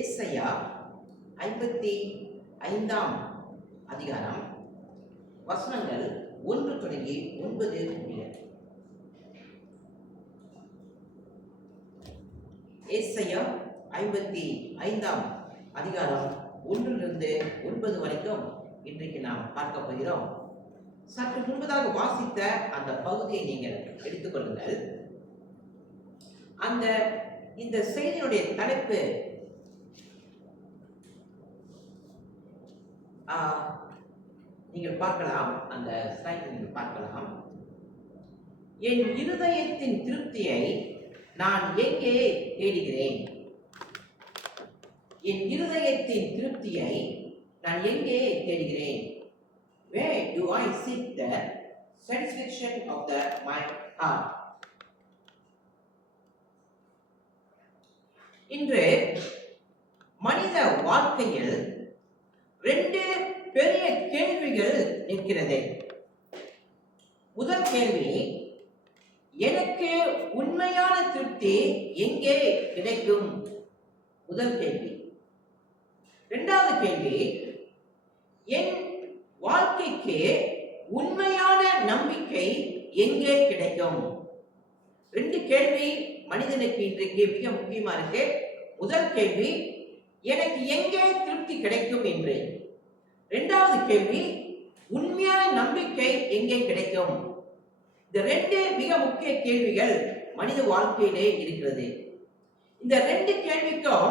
எஸ்ஐயா 55ஆம் அதிகாரம் வசனங்கள் 1 தொடங்கி 9 முடிய. எஸ்ஐயா 55ஆம் அதிகாரம் 1 9 வரைக்கும் இன்றைக்கு நாம் பார்க்க போகிறோம். சற்று முன்பதாக வாசித்த அந்த பகுதியை நீங்கள் எடுத்துக்கொள்ளுங்கள். இந்த செய்தியினுடைய தலைப்பு நீங்கள் பார்க்கலாம், அந்த ஸ்லைடை நீங்கள் பார்க்கலாம். என் இருதயத்தின் திருப்தியை நான் எங்கே தேடுகிறேன்? என் இருதயத்தின் திருப்தியை நான் எங்கே தேடுகிறேன்? Where do I seek the satisfaction of my heart? இன்று மனித வாழ்க்கையில் 2 பெரிய கேள்விகள் நிற்கிறது. முதல் கேள்வி, எனக்கு உண்மையான திருப்தி எங்கே கிடைக்கும்? முதல் கேள்வி. இரண்டாவது கேள்வி, என் வாழ்க்கைக்கு உண்மையான நம்பிக்கை எங்கே கிடைக்கும்? 2 கேள்வி மனிதனுக்கு இன்றைக்கு மிக முக்கியமா இருக்கு. முதல் கேள்வி, எனக்கு எங்கே திருப்தி கிடைக்கும் என்று. இரண்டாவது கேள்வி, உண்மையான நம்பிக்கை எங்கே கிடைக்கும்? இந்த 2 மிக முக்கிய கேள்விகள் மனித வாழ்க்கையிலே இருக்கிறது. இந்த 2 கேள்விக்கும்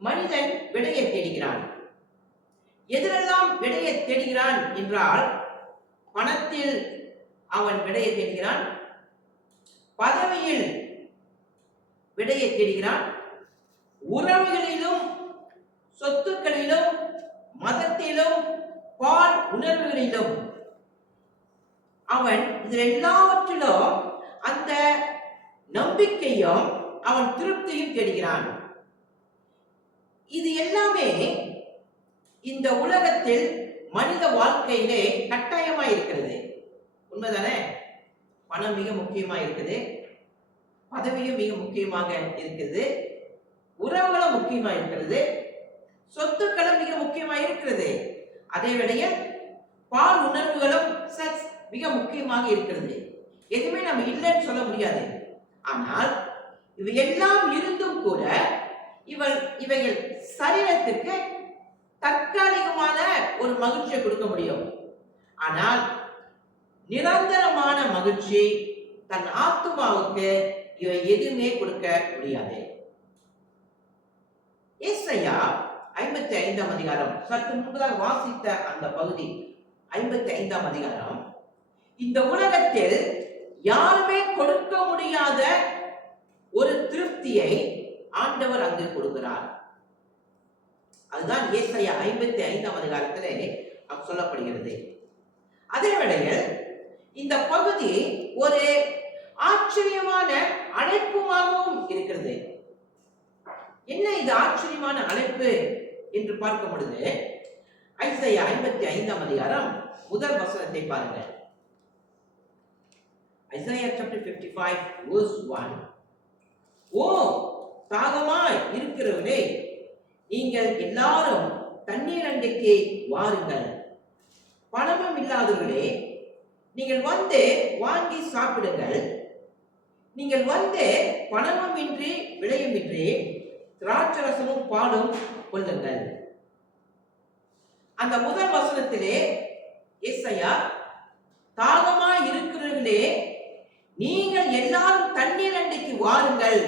மனிதன் விடையை தேடுகிறான். எதிரெல்லாம் விடையை தேடுகிறான் என்றால், பணத்தில் அவன் விடையை தேடுகிறான், பதவியில் விடையை தேடுகிறான், உறவுகளிலும், சொத்துக்களிலும், மதத்திலும், பால் உணர்வுகளிலும். அவன் இதில் எல்லாவற்றிலும் அந்த நம்பிக்கையும் அவன் திருப்தியும் தேடுகிறான். இது எல்லாமே இந்த உலகத்தில் மனித வாழ்க்கையிலே கட்டாயமா இருக்கிறது. உண்மைதானே? பணம் மிக முக்கியமா இருக்குது, பதவியும் மிக முக்கியமாக இருக்கிறது, உறவுகளும் முக்கியமா இருக்கிறது, சொத்துக்களும் மிக முக்கியமா இருக்கிறது. அதே வேளையில் பால் உணர்வுகளும் செக்ஸ் மிக முக்கியமாக இருக்கிறது. எதுவுமே நம்ம இல்லைன்னு சொல்ல முடியாது. ஆனால் இவை எல்லாம் இருந்தும் கூட இவைகள் சரீரத்துக்கு தற்காலிகமான ஒரு மகிழ்ச்சியை கொடுக்க முடியும். ஆனால் நிரந்தரமான மகிழ்ச்சி தன் ஆத்துமாவுக்கு இவை எதுவுமே கொடுக்க முடியாது. எஸ்ஐயா 55ஆம் அதிகாரம், சற்று முன்பதாக வாசித்த அந்த பகுதி 55ஆம் அதிகாரம், இந்த உலகத்தில் யாருமே கொடுக்க முடியாத ஒரு திருப்தியை ஆண்டவர் அங்கு கொடுக்கிறார். அதுதான் எஸ்ஐயா 55ஆம் அதிகாரத்திலே சொல்லப்படுகிறது. அதே வேளையில் இந்த பகுதி ஒரு ஆச்சரியமான அழைப்புமாகவும் இருக்கிறது. என்ன இது ஆச்சரியமான அழைப்பு என்று பார்க்கும் பொழுது, எஸ்ஐயா 55ஆம் அதிகாரம் முதல் வசனத்தை பாருங்கள். Isaiah chapter 55 verse 1. ஓ தாகமாய் இருக்கிறவர்களே, நீங்கள் எல்லாரும் தண்ணீர் அண்டைக்கு வாருங்கள். பணமும் இல்லாதவர்களே, நீங்கள் வந்து வாங்கி சாப்பிடுங்கள். நீங்கள் வந்து பணமும் இன்றி விலையுமின்றி திராட்சரசமும் பாலும் கொள்ளுங்கள். அந்த முதல் வசனத்திலே எஸ்ஐயா, தாகமாய் இருக்கிறவர்களே, நீங்கள் எல்லாரும் தண்ணீர் அண்டைக்கு வாருங்கள்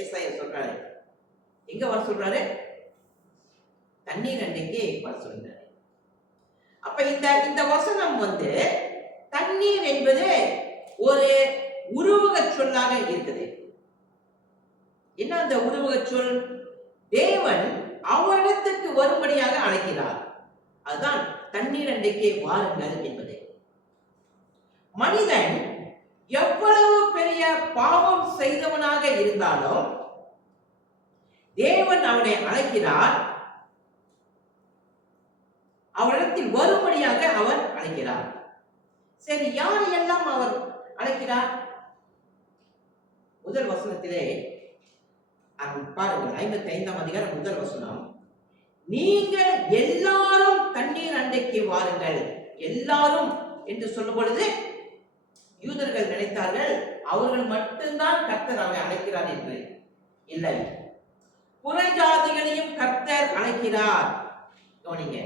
எஸ்ஐயா சொல்றாரு. எங்க வர சொல்றாரு? தண்ணீர் அண்டைக்கு வர சொல்றாரு. அப்ப இந்த வசனம் தண்ணீர் என்பது ஒரு உருவக சொல்லாக இருக்குது. என்ன அந்த உருவக சொல்? தேவன் அவரிடத்துக்கு வரும்படியாக அழைக்கிறார். அதுதான் தண்ணீர் அண்டைக்கு வாருங்கள் என்பது. மனிதன் எவ்வளவு பெரிய பாவம் செய்தவனாக இருந்தாலும் தேவன் அவனை அழைக்கிறார், அவரிடத்தில் வரும்படியாக அவர் அழைக்கிறார். சரி, யாரையெல்லாம் அவர் அழைக்கிறார்? முதல் வசனத்திலே பாருங்கள் 55ஆம் அதிகாரம் முதல் வசனம். நீங்கள் எல்லாரும் தண்ணீர் அண்டைக்கு வாருங்கள். எல்லாரும் என்று சொல்லும் பொழுது யூதர்கள் நினைத்தார்கள் அவர்கள் மட்டும்தான் கர்த்தர் அவரை அழைக்கிறார் என்று. இல்லை, புறஜாதிகளையும் கர்த்தர் அழைக்கிறார். கவனிங்க,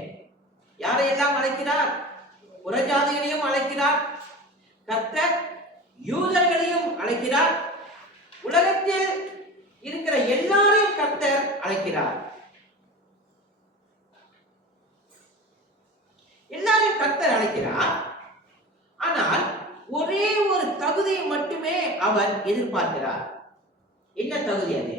யாரையெல்லாம் அழைக்கிறார்? புறஜாதிகளையும் அழைக்கிறார் கர்த்தர், யூதர்களையும் அழைக்கிறார், உலகத்தில் இருக்கிற எல்லாரையும் கர்த்தர் அழைக்கிறார். எல்லாரையும் கர்த்தர் அழைக்கிறார். ஆனால் ஒரே ஒரு தகுதியை மட்டுமே அவர் எதிர்பார்க்கிறார். என்ன தகுதி அது?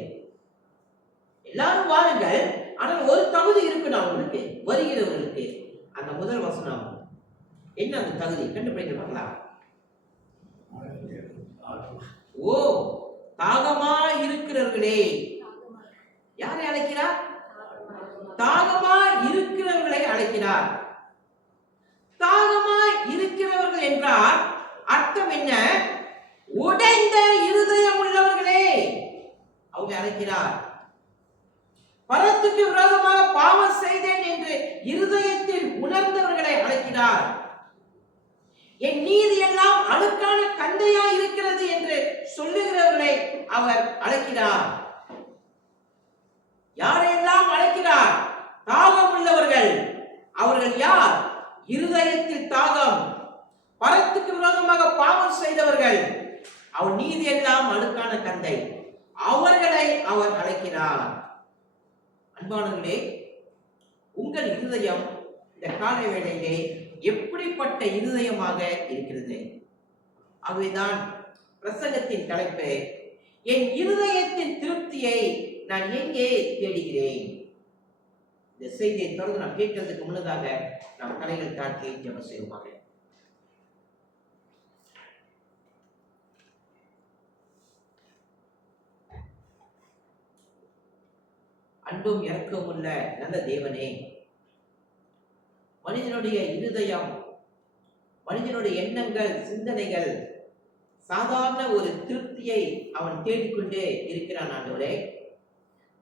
எல்லாரும் வாருங்கள், ஆனால் ஒரு தகுதி இருக்கணும் அவங்களுக்கு, வருகிறவர்களுக்கு. அந்த முதல் வசனம் என்ன அந்த தகுதி? கண்டுபிடிக்க பார்க்கலாம். ஓ, தாகமா இருக்கிறவர்களே. யாரை அழைக்கிறார்? தாகமா இருக்கிறவர்களை அழைக்கிறார். தாகமா இருக்கிறவர்கள் என்றால் அர்த்தம் என்ன? உடைந்த இருதயம் உள்ளவர்களே அவங்க அழைக்கிறார். பரத்துக்கு விரோதமாக பாவம் செய்தேன் என்று இருதயத்தில் உணர்ந்தவர்களை அழைக்கிறார். என் நீதி எல்லாம் அழுக்கான கந்தையா இருக்கிறது என்று சொல்லுகிறவர்களை அவர் அழைக்கிறார். யாரையெல்லாம் அழைக்கிறார்? தாகம் உள்ளவர்கள். அவர்கள் யார்? இருதயத்தில் தாகம், பரத்துக்கு விரோதமாக பாவம் செய்தவர்கள், அவர் நீதி எல்லாம் அழுக்கான கந்தை, அவர்களை அவர் அழைக்கிறார். அன்பானவர்களே, உங்கள் இருதயம் இந்த கால வேளையிலே எப்படிப்பட்ட இருதயமாக இருக்கிறது? ஆகவேதான் பிரசங்கத்தின் தலைப்பு, என் இருதயத்தின் திருப்தியை நான் எங்கே தேடுகிறேன். இந்த செய்தியை தொடர்ந்து நாம் கேட்கிறதுக்கு முன்னதாக நாம் தலைகள் தாக்கி ஜெபம் செய்வோமாக. அன்பும் இரக்கமும் உள்ள நல்ல தேவனே, மனிதனுடைய இருதயம், மனிதனுடைய எண்ணங்கள், சிந்தனைகள் சாதாரண ஒரு திருப்தியை அவன் தேடிக்கொண்டே இருக்கிறான். ஆண்டவரே,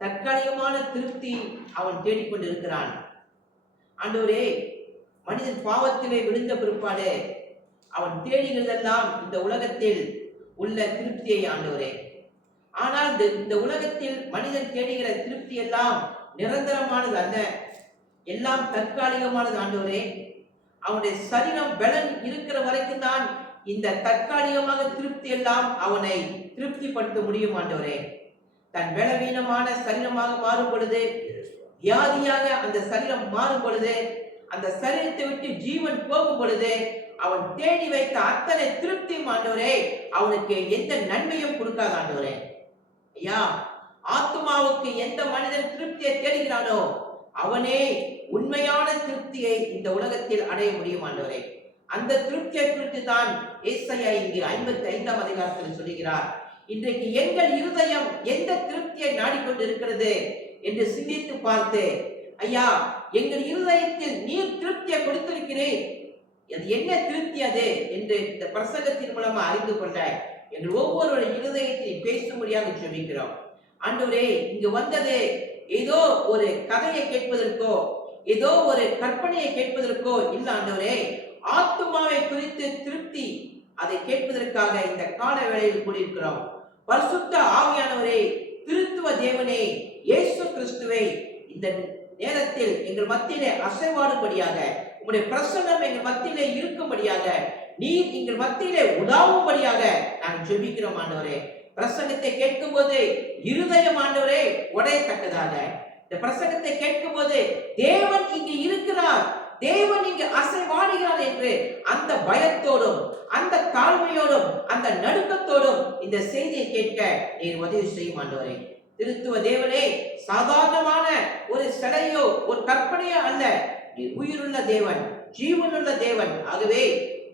தற்காலிகமான திருப்தி அவன் தேடிக்கொண்டு இருக்கிறான். ஆண்டவரே, மனிதன் பாவத்திலே விழுந்த பிற்பாடு அவன் தேடுகிறதெல்லாம் இந்த உலகத்தில் உள்ள திருப்தியை. ஆண்டவரே, ஆனால் இந்த உலகத்தில் மனிதன் தேடுகிற திருப்தி எல்லாம் நிரந்தரமானது அல்ல, எல்லாம் தற்காலிகமானது. ஆண்டவரே, அவனுடைய சரீரம் பலன் இருக்கிற வரைக்கும் தான் இந்த தற்காலிகமாக திருப்தி எல்லாம் அவனை திருப்திப்படுத்த முடியும். ஆண்டவரே, தன் பலவீனமான சரீரமாக மாறும் பொழுது, வியாதியாக அந்த சரீரம் மாறும் பொழுது, அந்த சரீரத்தை விட்டு ஜீவன் போகும் பொழுது, அவன் தேடி வைத்த அத்தனை திருப்தியும் ஆண்டவரே அவனுக்கு எந்த நன்மையும் கொடுக்காத. ஆண்டவரே, ஐயா, ஆத்மாவுக்கு எந்த மனிதன் திருப்தியை தேடுகிறானோ அவனே உண்மையான திருப்தியை இந்த உலகத்தில் அடைய முடியும். ஆண்டவரே, அந்த திருப்தியை குறித்து தான் ஏசாயா இங்கு 55ஆம் அதிகாரத்தில் சொல்லுகிறார். இன்றைக்கு எங்கள் இருதயம் எந்த திருப்தியை நாடிக்கொண்டு இருக்கிறது என்று சிந்தித்து பார்த்து, ஐயா, எங்கள் இருதயத்தில் நீர் திருப்தியை கொடுத்திருக்கிறேன், அது என்ன திருப்தி அது என்று இந்த பிரசங்கத்தின் மூலமா அறிந்து கொள்ள எங்கள் ஒவ்வொரு இருதயத்தை பேசும்படியாக ஜெபிக்கிறோம். ஆண்டவரே, இங்கு வந்தது ஏதோ ஒரு கதையை கேட்பதற்கோ ஏதோ ஒரு கற்பனையை கேட்பதற்கோ இல்ல. ஆண்டவரே, ஆத்துமாவை குறித்து திருப்தி அதை கேட்பதற்காக இந்த கால வேளையில் கூடியிருக்கிறோம். பரிசுத்த ஆவியானவரே, திருத்துவ தேவனே, இயேசு கிறிஸ்துவை இந்த நேரத்தில் எங்கள் மத்தியிலே அசைவாடும்படியாக, உங்களுடைய பிரசன்னம் எங்கள் மத்தியிலே இருக்கும்படியாக, நீர் எங்கள் மத்தியிலே உலாவும்படியாக நாங்கள் ஜெபிக்கிறோம். ஆண்டவரே, பிரசங்கத்தை கேட்கும் போது இருதயம் ஆண்டவரே உடையத்தக்கதாக, இந்த பிரசங்கத்தை கேட்கும் போது தேவன் இங்கு இருக்கிறார், தேவன் இங்கு அசைவாடுகிறார் என்று அந்த பயத்தோடும் அந்த தாழ்மையோடும் அந்த நடுக்கத்தோடும் இந்த செய்தியை கேட்க நீர் உதவி செய்யும். ஆண்டவரே, திருத்துவ தேவனே, சாதாரணமான ஒரு சிலையோ ஒரு கற்பனையோ அல்ல, நீர் உயிருள்ள தேவன், ஜீவனுள்ள தேவன். ஆகவே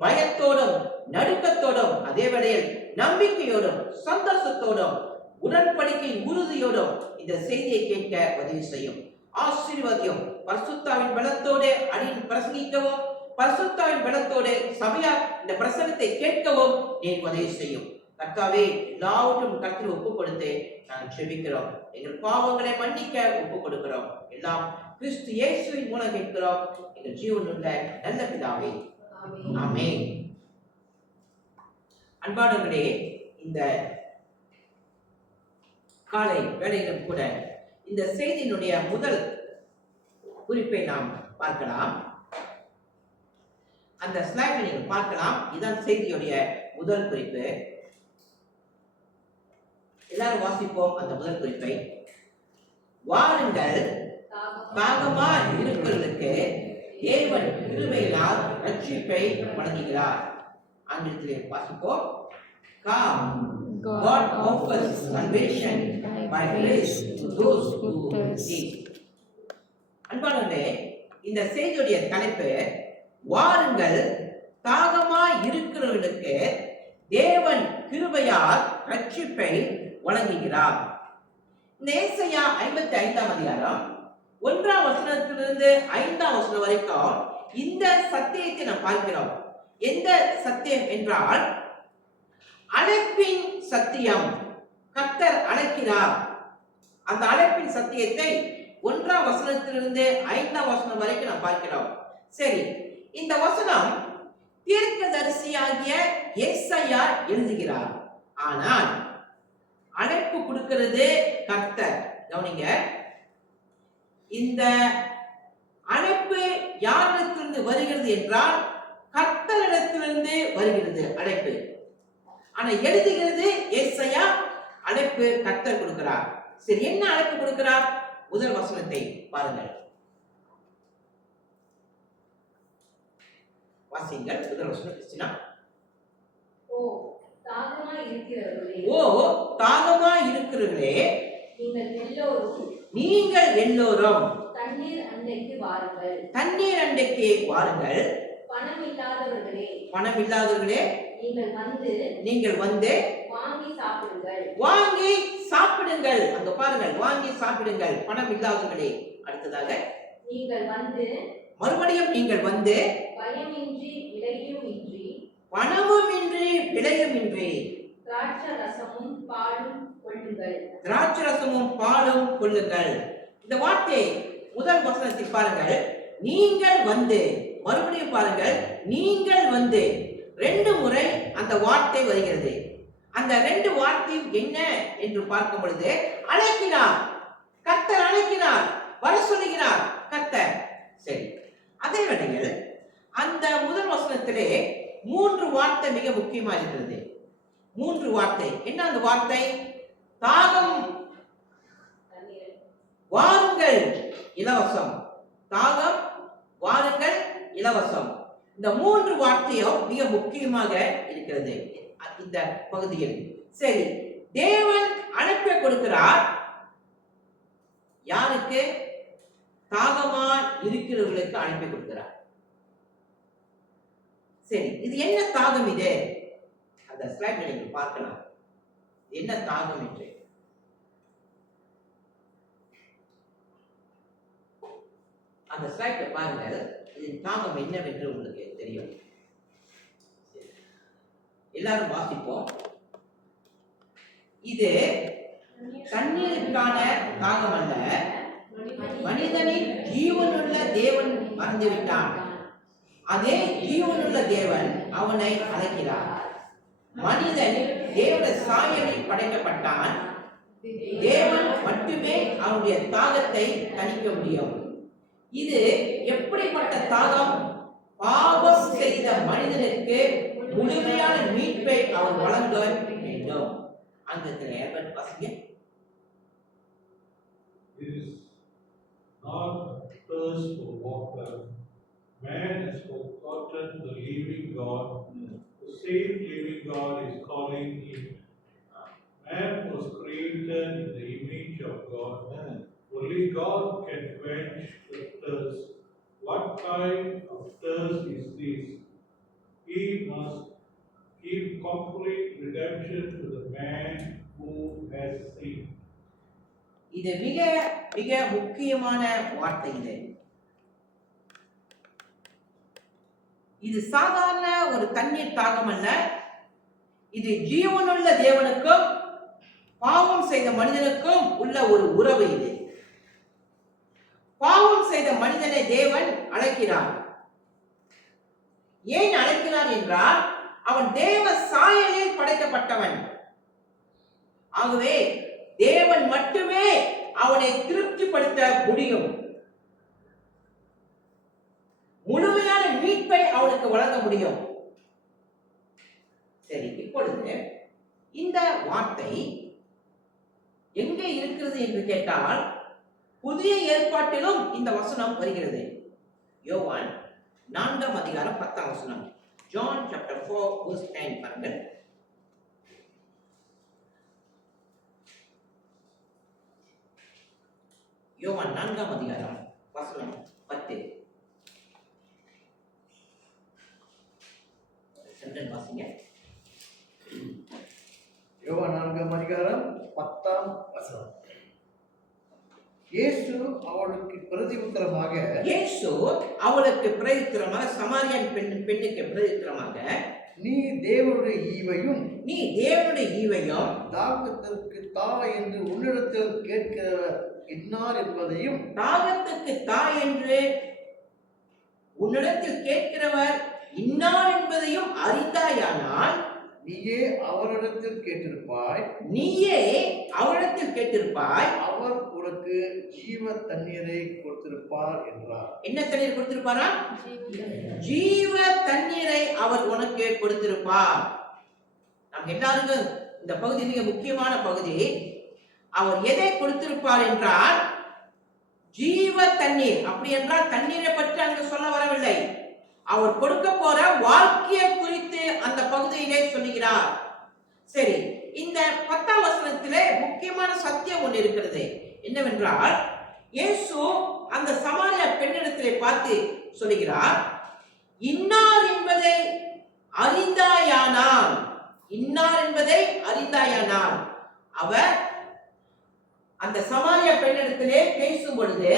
பயத்தோடும் நடுக்கத்தோடும் அதே வேளையில் நம்பிக்கையோடும் சந்தோஷத்தோடும் உடன்படிக்கையின் உறுதியோடும் இந்த செய்தியை கேட்க உதவி செய்யும். ஆசீர்வாதியும். பரிசுத்தாவின் பலத்தோடு அடியின் பிரசங்கிக்கவும், பரிசுத்தாவின் பலத்தோடு சபையார் இந்த பிரசங்கத்தை கேட்கவும் நீர் உதவி செய்யும். கர்த்தாவே, எல்லாவற்றும் கர்த்தர் ஒப்பு கொடுத்து நாங்கள் ஜெபிக்கிறோம். எங்கள் பாவங்களை மன்னிக்க ஒப்பு கொடுக்கிறோம். எல்லாம் கிறிஸ்து இயேசுவின் மூலம் கேட்கிறோம் எங்கள் ஜீவனுள்ள நல்ல பிதாவே, ஆமென். அன்பானவர்களே, இந்த காலை வேளையிலும் கூட இந்த செய்தியினுடைய முதல் குறிப்பை நாம் பார்க்கலாம். அந்த ஸ்லைடை நீங்கள் பார்க்கலாம். இதுதான் செய்தியுடைய முதல் குறிப்பு. எல்லாரும் வாசிப்போம் அந்த முதல் குறிப்பை. வாருங்கள், தாகமாய் இருக்கிறவர்களுக்கு தேவன் கிருபையினால் ரட்சிப்பை வழங்குகிறார். ஆங்கிலத்திலே வாசிப்போம். Come, God offers salvation by grace to those who seek. அன்பானவர்களே, இந்த செய்தியுடைய தலைப்பு வாருங்கள், தாகமாய் இருக்கிறவர்களுக்கு தேவன் கிருபையால் ரட்சிப்பை வழங்குகிறார். இந்த ஏசாயா 55ஆம் அதிகாரம் 1ஆம் வசனத்திலிருந்து 5ஆம் வசனம் வரைக்கும் இந்த சத்தியத்தை நாம் பார்க்கிறோம். எந்த சத்தியம் என்றால் அழைப்பின் சத்தியம். கர்த்தர் அழைக்கிறார். அந்த அழைப்பின் சத்தியத்தை 1ஆம் வசனத்திலிருந்து 5ஆம் வசனம் வரைக்கும் நாம் பார்க்கிறோம். சரி, இந்த வசனம் தீர்க்கதரிசியாகிய ஏசாயா எழுதுகிறார். ஆனால் அழைப்பு கொடுக்கிறது கர்த்தர். கவனிங்க, இந்த அழைப்பு யாரிடத்திலிருந்து வருகிறது என்றால் கர்த்தரிடத்திலிருந்து வருகிறது அழைப்பு. ஆனா எழுதுகிறது ஏசாயா, அழைப்பு கர்த்தர் கொடுக்கிறார். சரி, என்ன அழைப்பு கொடுக்கிறார்? முதல் வசனத்தை பாருங்கள், வாசிங்கள். முதல் வசனம் கிறிஸ்டினா. ஓ தாகமாய் இருக்கிறவர்களே, நீங்கள் எல்லோரும் தண்ணீர் அண்டைக்கு வாருங்கள். பணம் இல்லாதவர்களே, நீங்கள் வந்து வாங்கி சாப்பிடுங்கள். அங்க பாருங்கள், வாங்கி சாப்பிடுங்கள். பணம் இல்லாதவர்களே. அடுத்ததாக மறுபடியும் நீங்கள் வந்து பயமின்றி விலையும் இன்றி, பணமும் இன்றி விலையும் இன்றி திராட்சரசமும் பாலும் கொள்ளுங்கள். இந்த வார்த்தை முதல் வசனத்தில் பாருங்கள், நீங்கள் வந்து. மறுபடியும் பாருங்கள், நீங்கள் வந்து. 2 முறை அந்த வார்த்தை வருகிறது. அந்த 2 வார்த்தையும் என்ன என்று பார்க்கும் பொழுது அழைக்கிறார். கர்த்தர் அழைக்கிறார், வர சொல்லுகிறார் கர்த்தர். சரி, அதே வேளையில் அந்த முதல் வசனத்திலே 3 வார்த்தை மிக முக்கியமா இருக்கிறது. 3 வார்த்தை. என்ன அந்த வார்த்தை? தாகம், வாருங்கள், இலவசம். தாகம், வாருங்கள், இலவசம். இந்த 3 வார்த்தையும் மிக முக்கியமாக இருக்கிறது இந்த பகுதியில். சரி, தேவன் அழைப்பை கொடுக்கிறார். யாருக்கு? தாகமா இருக்கிறவர்களுக்கு அழைப்பை கொடுக்கிறார். சரி, இது என்ன தாகம்? இது அந்த ஸ்லைட்ல நீங்க பார்க்கலாம். என்ன தாகம் என்று. அந்த ஸ்லைட்ல பாருங்கள், இதன் தாகம் என்னவென்று உங்களுக்கு தெரியும். எல்லாரும் வாசிப்போம். இது தண்ணீருக்கான தாகம் அல்ல, மனிதனின் ஜீவனுள்ள தேவன் மறந்துவிட்டான். அதே ஜீவனுள்ள தேவன் அவனை அழைக்கிறார். மனிதன் தேவனுடைய சாயலில் படைக்கப்பட்டான். தேவன் மட்டுமே அவனுடைய தாகத்தை தணிக்க முடியும். இது எப்படிப்பட்ட தாகம்? பாவம் செய்த மனிதனுக்கு முழுமையான மீட்பை அவர் வழங்க வேண்டும். அங்கத்தில் ஏற்பட்ட வாசிங்க. Not thirst for water. Man has forgotten the living God. The same living God is calling him. Man was created in the image of God. Only God can quench the thirst. What kind of thirst is this? He must give complete redemption to the man who has sinned. இது மிக மிக முக்கியமான வார்த்தை. இது சாதாரண ஒரு தண்ணீர் தாகம் அல்ல. இது ஜீவனுள்ள தேவனுக்கும் பாவம் செய்த மனிதனுக்கும் உள்ள ஒரு உறவு. இது பாவம் செய்த மனிதனை தேவன் அழைக்கிறார். ஏன் அழைக்கிறார் என்றால் அவன் தேவ சாயலில் படைக்கப்பட்டவன். ஆகவே தேவன் மட்டுமே அவனை திருப்திப்படுத்த முடியும். முழுமையான மீட்பை அவனுக்கு வழங்க முடியும். சரி, இப்பொழுது இந்த வார்த்தை எங்கே இருக்கிறது என்று கேட்டால் புதிய ஏற்பாட்டிலும் இந்த வசனம் வருகிறது. யோவான் 4 அதிகாரம் 10 வசனம். John chapter 4 verse 10 பாருங்கள். யோவான் 4 அதிகாரம் வசனம் 10. சென்றன் வாசிங்க. யோவான் 4 அதிகாரம் 10 வசனம். இயேசு அவளுக்கு பிரதியுத்தரமாக சமாரியன் பெண்ணுக்கு பிரதியுத்தரமாக, நீ தேவனுடைய ஈவையும் தாகத்திற்கு தா என்று உன்னிடத்தில் கேட்கிறவர் இன்னார் என்பதையும், தாகத்துக்கு தா என்று உன்னிடத்தில் கேட்கிறவர் இன்னார் என்பதையும் அறிந்தாயானால் நீயே அவரிடத்தில் கேட்டிருப்பாய், அவர் உனக்கு ஜீவ தண்ணீரை கொடுத்திருப்பார் என்றார். என்ன தண்ணீர் கொடுத்திருப்பாரா? ஜீவ தண்ணீரை அவர் உனக்கு கொடுத்திருப்பார். நம்ம எல்லாருக்கும் இந்த பகுதி மிக முக்கியமான பகுதி. அவர் எதை கொடுத்திருப்பார் என்றால் ஜீவ தண்ணீர். அப்படி என்றால் தண்ணீரை பற்றி அங்கு சொல்ல வரவில்லை. அவர் கொடுக்க போற வாழ்க்கையை குறித்து அந்த பகுதியிலே சொல்லுகிறார். சரி, இந்த 10ஆம் வசனத்திலே முக்கியமான சத்தியம் ஒன்று இருக்கிறது. என்னவென்றால் இயேசு அந்த சமாரிய பெண்ணிடத்திலே பார்த்து சொல்லுகிறார், இன்னார் என்பதை அறிந்தாயானால். அவர் அந்த சமாரிய பெண்ணிடத்திலே பேசும் பொழுது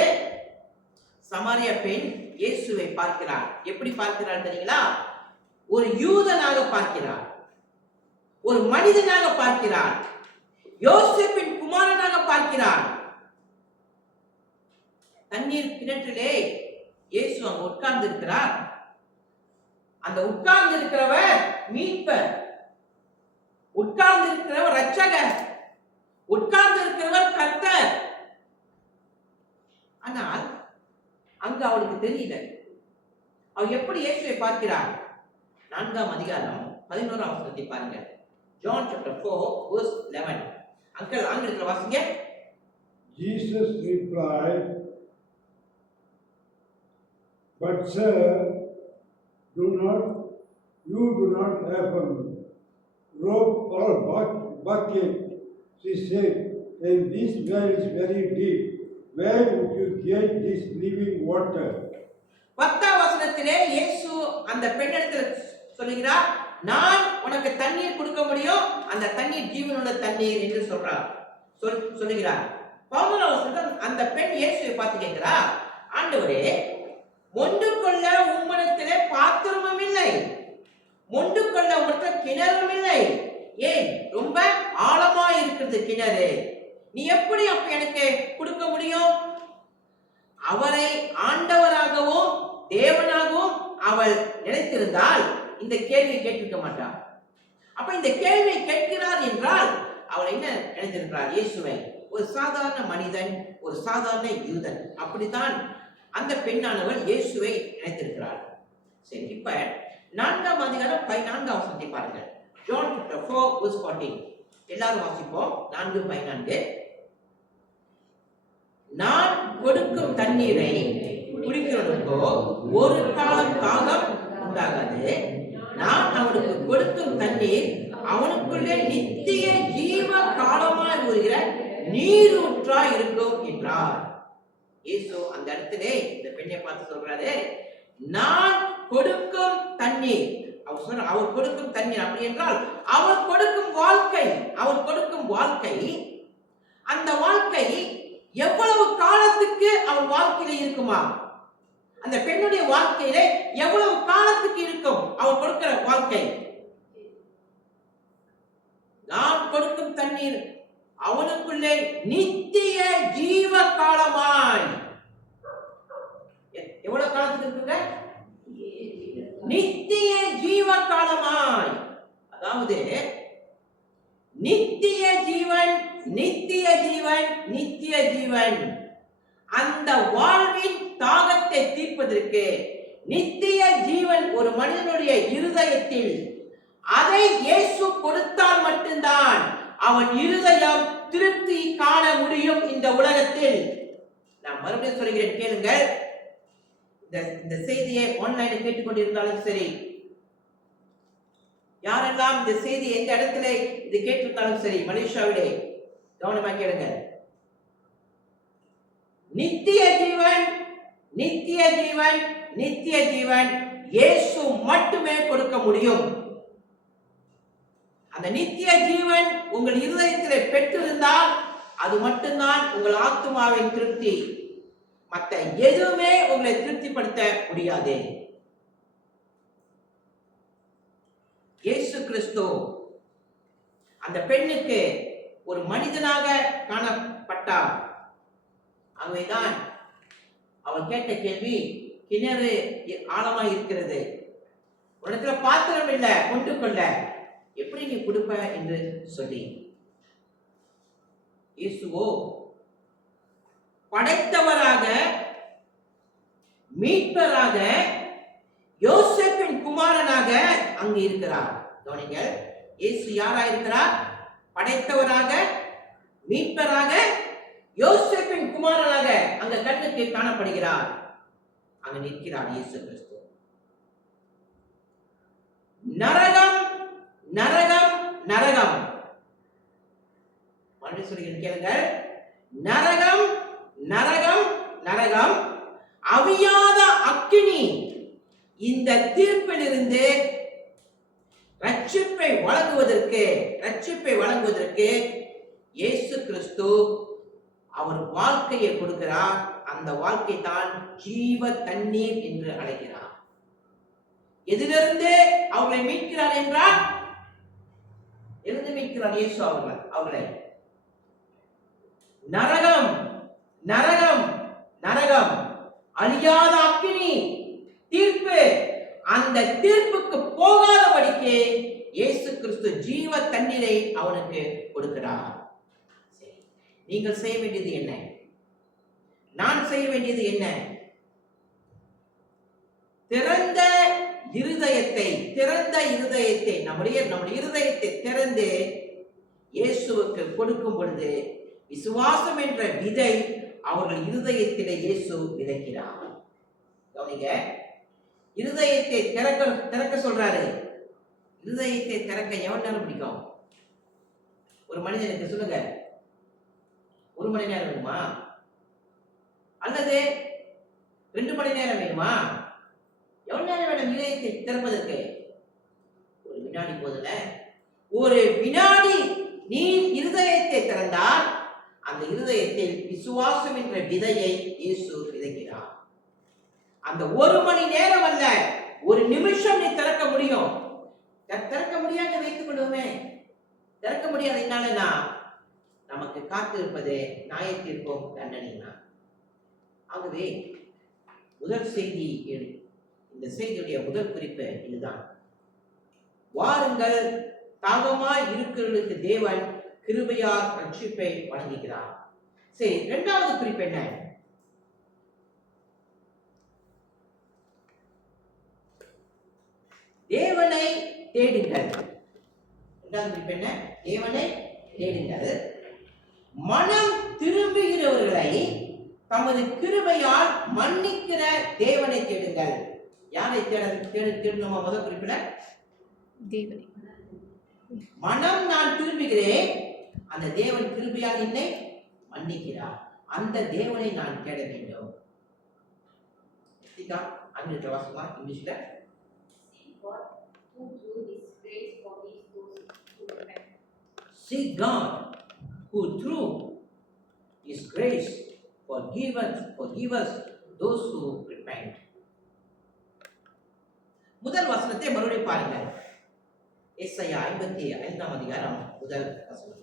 சமாரிய பெண் இயேசுவை பார்க்கிறார். எப்படி பார்க்கிறார் தெரியுங்களா? ஒரு யூதனாக பார்க்கிறார், ஒரு மனிதனாக பார்க்கிறார், யோசேப்பின் குமாரனாக பார்க்கிறார். தண்ணீர் கிணற்றிலே இயேசு அங்கு உட்கார்ந்து இருக்கிறார். அந்த உட்கார்ந்து இருக்கிறவர் மீட்பர், உட்கார்ந்து இருக்கிறவர் இரட்சகர், உட்கார்ந்து இருக்கிறவர் கர்த்தர். ஆனால் அங்கு அவளுக்கு தெரியல. அவள் எப்படி இயேசுவை பார்க்கிறார்? 4ஆம் அதிகாரம் 11ஆம் வசனத்தை பாருங்க. John chapter 4 verse 11. அங்கிள் ஆங்கிலத்தில் வாசிங்க. Jesus replied, "But sir, you do not have a rope or bucket." She said, "And this well is very deep. Where would you get this living water?" 10ஆம் வசனத்திலே இயேசு அந்த பெண்ணிடத்தில் சொல்லுகிறார், நான் உனக்கு தண்ணீர் கொடுக்க முடியும், அந்த தண்ணீர் ஜீவனுள்ள தண்ணீர் என்று சொல்லுகிறார். 11ஆம் வசனத்தில் அந்த பெண் இயேசுவை பார்த்து கேட்கிறார், ஆண்டவரே, மொண்டு கொள்ள உம்மிடத்திலே பாத்திரமும் இல்லை, மொண்டு கொள்ள உம்மிடத்தில் கிணறும் இல்லை. ஏன்? ரொம்ப ஆழமா இருக்கிறது கிணறு. நீ எப்படி அப்ப எனக்கு கொடுக்க முடியும்? அவரை ஆண்டவராகவும் தேவனாகவும் அவள் நினைத்திருந்தால் இந்த கேள்வியை கேட்டிருக்க மாட்டாள். அப்ப இந்த கேள்வியை கேட்கிறார் என்றால் அவள் என்ன நினைத்திருக்கிறார்? இயேசுவை ஒரு சாதாரண மனிதன், ஒரு சாதாரண யூதன், அப்படித்தான் அந்த பெண்ணானவள் இயேசுவை நினைத்திருக்கிறாள். சரி, இப்ப 4ஆம் அதிகாரம் 14ஆம் வசனத்தை பாருங்க. John chapter 4 verse 14. எல்லாரும் வாசிப்போம். 4:14. நான் கொடுக்கும் தண்ணீரை குடிக்கிறவனுக்கோ ஒரு காலம் தாகம் உண்டாகாது. நான் அவனுக்கு கொடுக்கும் தண்ணீர் அவனுக்குள்ளே நித்திய ஜீவ காலமாய் வருகிற நீரூற்றாய் இருக்கும் என்றார். இயேசு அந்த இடத்திலே இந்த பெண்ணை பார்த்து சொல்றாரு, நான் கொடுக்கும் தண்ணீர். அவர் கொடுக்கும் தண்ணீர் அப்படி என்றால் அவர் கொடுக்கும் வாழ்க்கை, அந்த வாழ்க்கை எவ்வளவு காலத்துக்கு அவர் வாழ்க்கையில இருக்குமா? அந்த பெண்ணுடைய வாழ்க்கையில எவ்வளவு காலத்துக்கு இருக்கும் அவர் கொடுக்கிற வாழ்க்கை? நான் கொடுக்கும் தண்ணீர் அவனுக்குள்ளே நித்திய ஜீவ காலமாய். எவ்வளவு காலத்துக்கு இருக்குங்க? நித்திய ஜீவ காலமாய். அதாவது நித்திய ஜீவன், நித்திய ஜீவன், நித்திய ஜீவன். அந்த வாழ்வின் தாகத்தை தீர்ப்பதற்கு நித்திய ஜீவன் ஒரு மனிதனுடைய இருதயத்தில், அதை இயேசு கொடுத்தால் மட்டும்தான் அவன் இருதயம் திருப்தி காண முடியும் இந்த உலகத்தில். நான் மறுபடியும் சொல்கிறேன், கேளுங்கள். இந்த செய்தியை ஆன்லைன்ல கேட்டுக்கொண்டிருந்தாலும் சரி, யாரெல்லாம் இந்த செய்தி எந்த இடத்துல இது கேட்டிருந்தாலும் சரி, மலேசியாவிலே கவனமா கேளுங்க. நித்திய ஜீவன், நித்திய ஜீவன், நித்திய ஜீவன் இயேசு மட்டுமே கொடுக்க முடியும். அந்த நித்திய ஜீவன் உங்கள் இருதயத்தில் பெற்றிருந்தால் அது மட்டும்தான் உங்கள் ஆத்துமாவின் திருப்தி. மற்ற எதுவுமே உங்களை திருப்திப்படுத்த முடியாது. இயேசு கிறிஸ்து அந்த பெண்ணுக்கு ஒரு மனிதனாக காணப்பட்டார். ஆகவேதான் அவள் கேட்ட கேள்வி, கிணறு ஆழமாய் இருக்கிறது, உனக்கு பாத்திரம் இல்லை கொண்டு கொள்ள, எப்படி நீ கொடுப்ப என்று சொல்லி. இயேசுவோ படைத்தவராக, மீட்பராக, யோசேப்பின் குமாரனாக அங்கு இருக்கிறார். கவனிங்கள், இயேசு யாரா இருக்கிறார்? படைத்தவராக, மீட்பராக, யோசேப்பின் குமாரனாக அங்க கண்ணுக்கு காணப்படுகிறார். அங்க நிற்கிறார் இயேசு கிறிஸ்து. நரகம், நரகம், நரகம். மறுபடியும் சொல்கிறேன் கேளுங்கள். நரகம், நரகம், நரகம், அவியாத அக்கினி. இந்த தீர்ப்பிலிருந்து ரட்சிப்பை வழங்குவதற்கு இயேசு கிறிஸ்து அவர் வாழ்க்கையை கொடுக்கிறார். அந்த வாழ்க்கை தான் ஜீவ தண்ணீர் என்று அழைக்கிறார். எதிலிருந்து அவர்களை மீட்கிறார் என்றால், எதிலிருந்து மீட்கிறார் இயேசு அவர்களை? நரகம், நரகம், நரகம், அழியாத அக்கினி, தீர்ப்பு. அந்த தீர்ப்புக்கு போகாதபடிக்கு இயேசு கிறிஸ்து ஜீவ தண்ணீரை அவனுக்கு கொடுக்கிறார். நீங்கள் செய்ய வேண்டியது என்ன? நான் செய்ய வேண்டியது என்ன? திறந்த இருதயத்தை நம்முடைய இருதயத்தை திறந்து இயேசுவுக்கு கொடுக்கும் பொழுது விசுவாசம் என்ற விதை அவர்கள் இருதயத்திலே இயேசு விதைக்கிறார். கவனிங்க, இருதயத்தை திறக்க சொல்றாரு. இருதயத்தை திறக்க எவ்வளவு நேரம் பிடிக்கும்? ஒரு மனிதனுக்கு சொல்லுங்க, 1 மணி நேரம் வேணுமா? அல்லது 2 மணி நேரம் வேணுமா? எவ்வளவு நேரம் வேணும் இதயத்தை திறப்பதற்கு? 1 வினாடி போதுல. 1 வினாடி நீ இருதயத்தை திறந்தால் அந்த இருதயத்தில் விசுவாசம் என்ற விதையை இயேசு விதைக்கிறார். அந்த 1 மணி நேரம் அல்ல, 1 நிமிஷம் நீ திறக்க முடியும். திறக்க முடியாது வைத்துக் கொள்வோமே, திறக்க முடியாது. என்னாலனா நமக்கு காத்து இருப்பது நியாயத்திற்கும் தண்டனைனா. ஆகவே முதல் செய்தி, இந்த செய்தியுடைய முதல் குறிப்பு இதுதான். வாருங்கள், தாகமாய் இருக்கிறவர்களுக்கு தேவன் கிருபையால் ரட்சிப்பை வழங்குகிறார். சரி, இரண்டாவது குறிப்பு என்ன? தேவனை தேடுங்கள். இரண்டாவது குறிப்பு என்ன? தேவனை தேடுங்கள். மனம் திரும்புகிறவர்களை தமது கிருபையால் மன்னிக்கிற தேவனை தேடுங்கள். யாரை தேடணுமா? முதல் குறிப்பிட தேவனை. மனம் நான் திரும்புகிறேன், அந்த தேவன் கிருபையால் என்னை மன்னிக்கிறார். அந்த தேவனை நான் தேட வேண்டும். ஆங்கிலத்தில் வாசமா, இங்கிலீஷ்ல see God who through His grace forgive us those who repent. முதல் வசனத்தை மறுபடியும் பாருங்கள். ஏசாயா 55 அதிகாரம் முதல் வசனம்.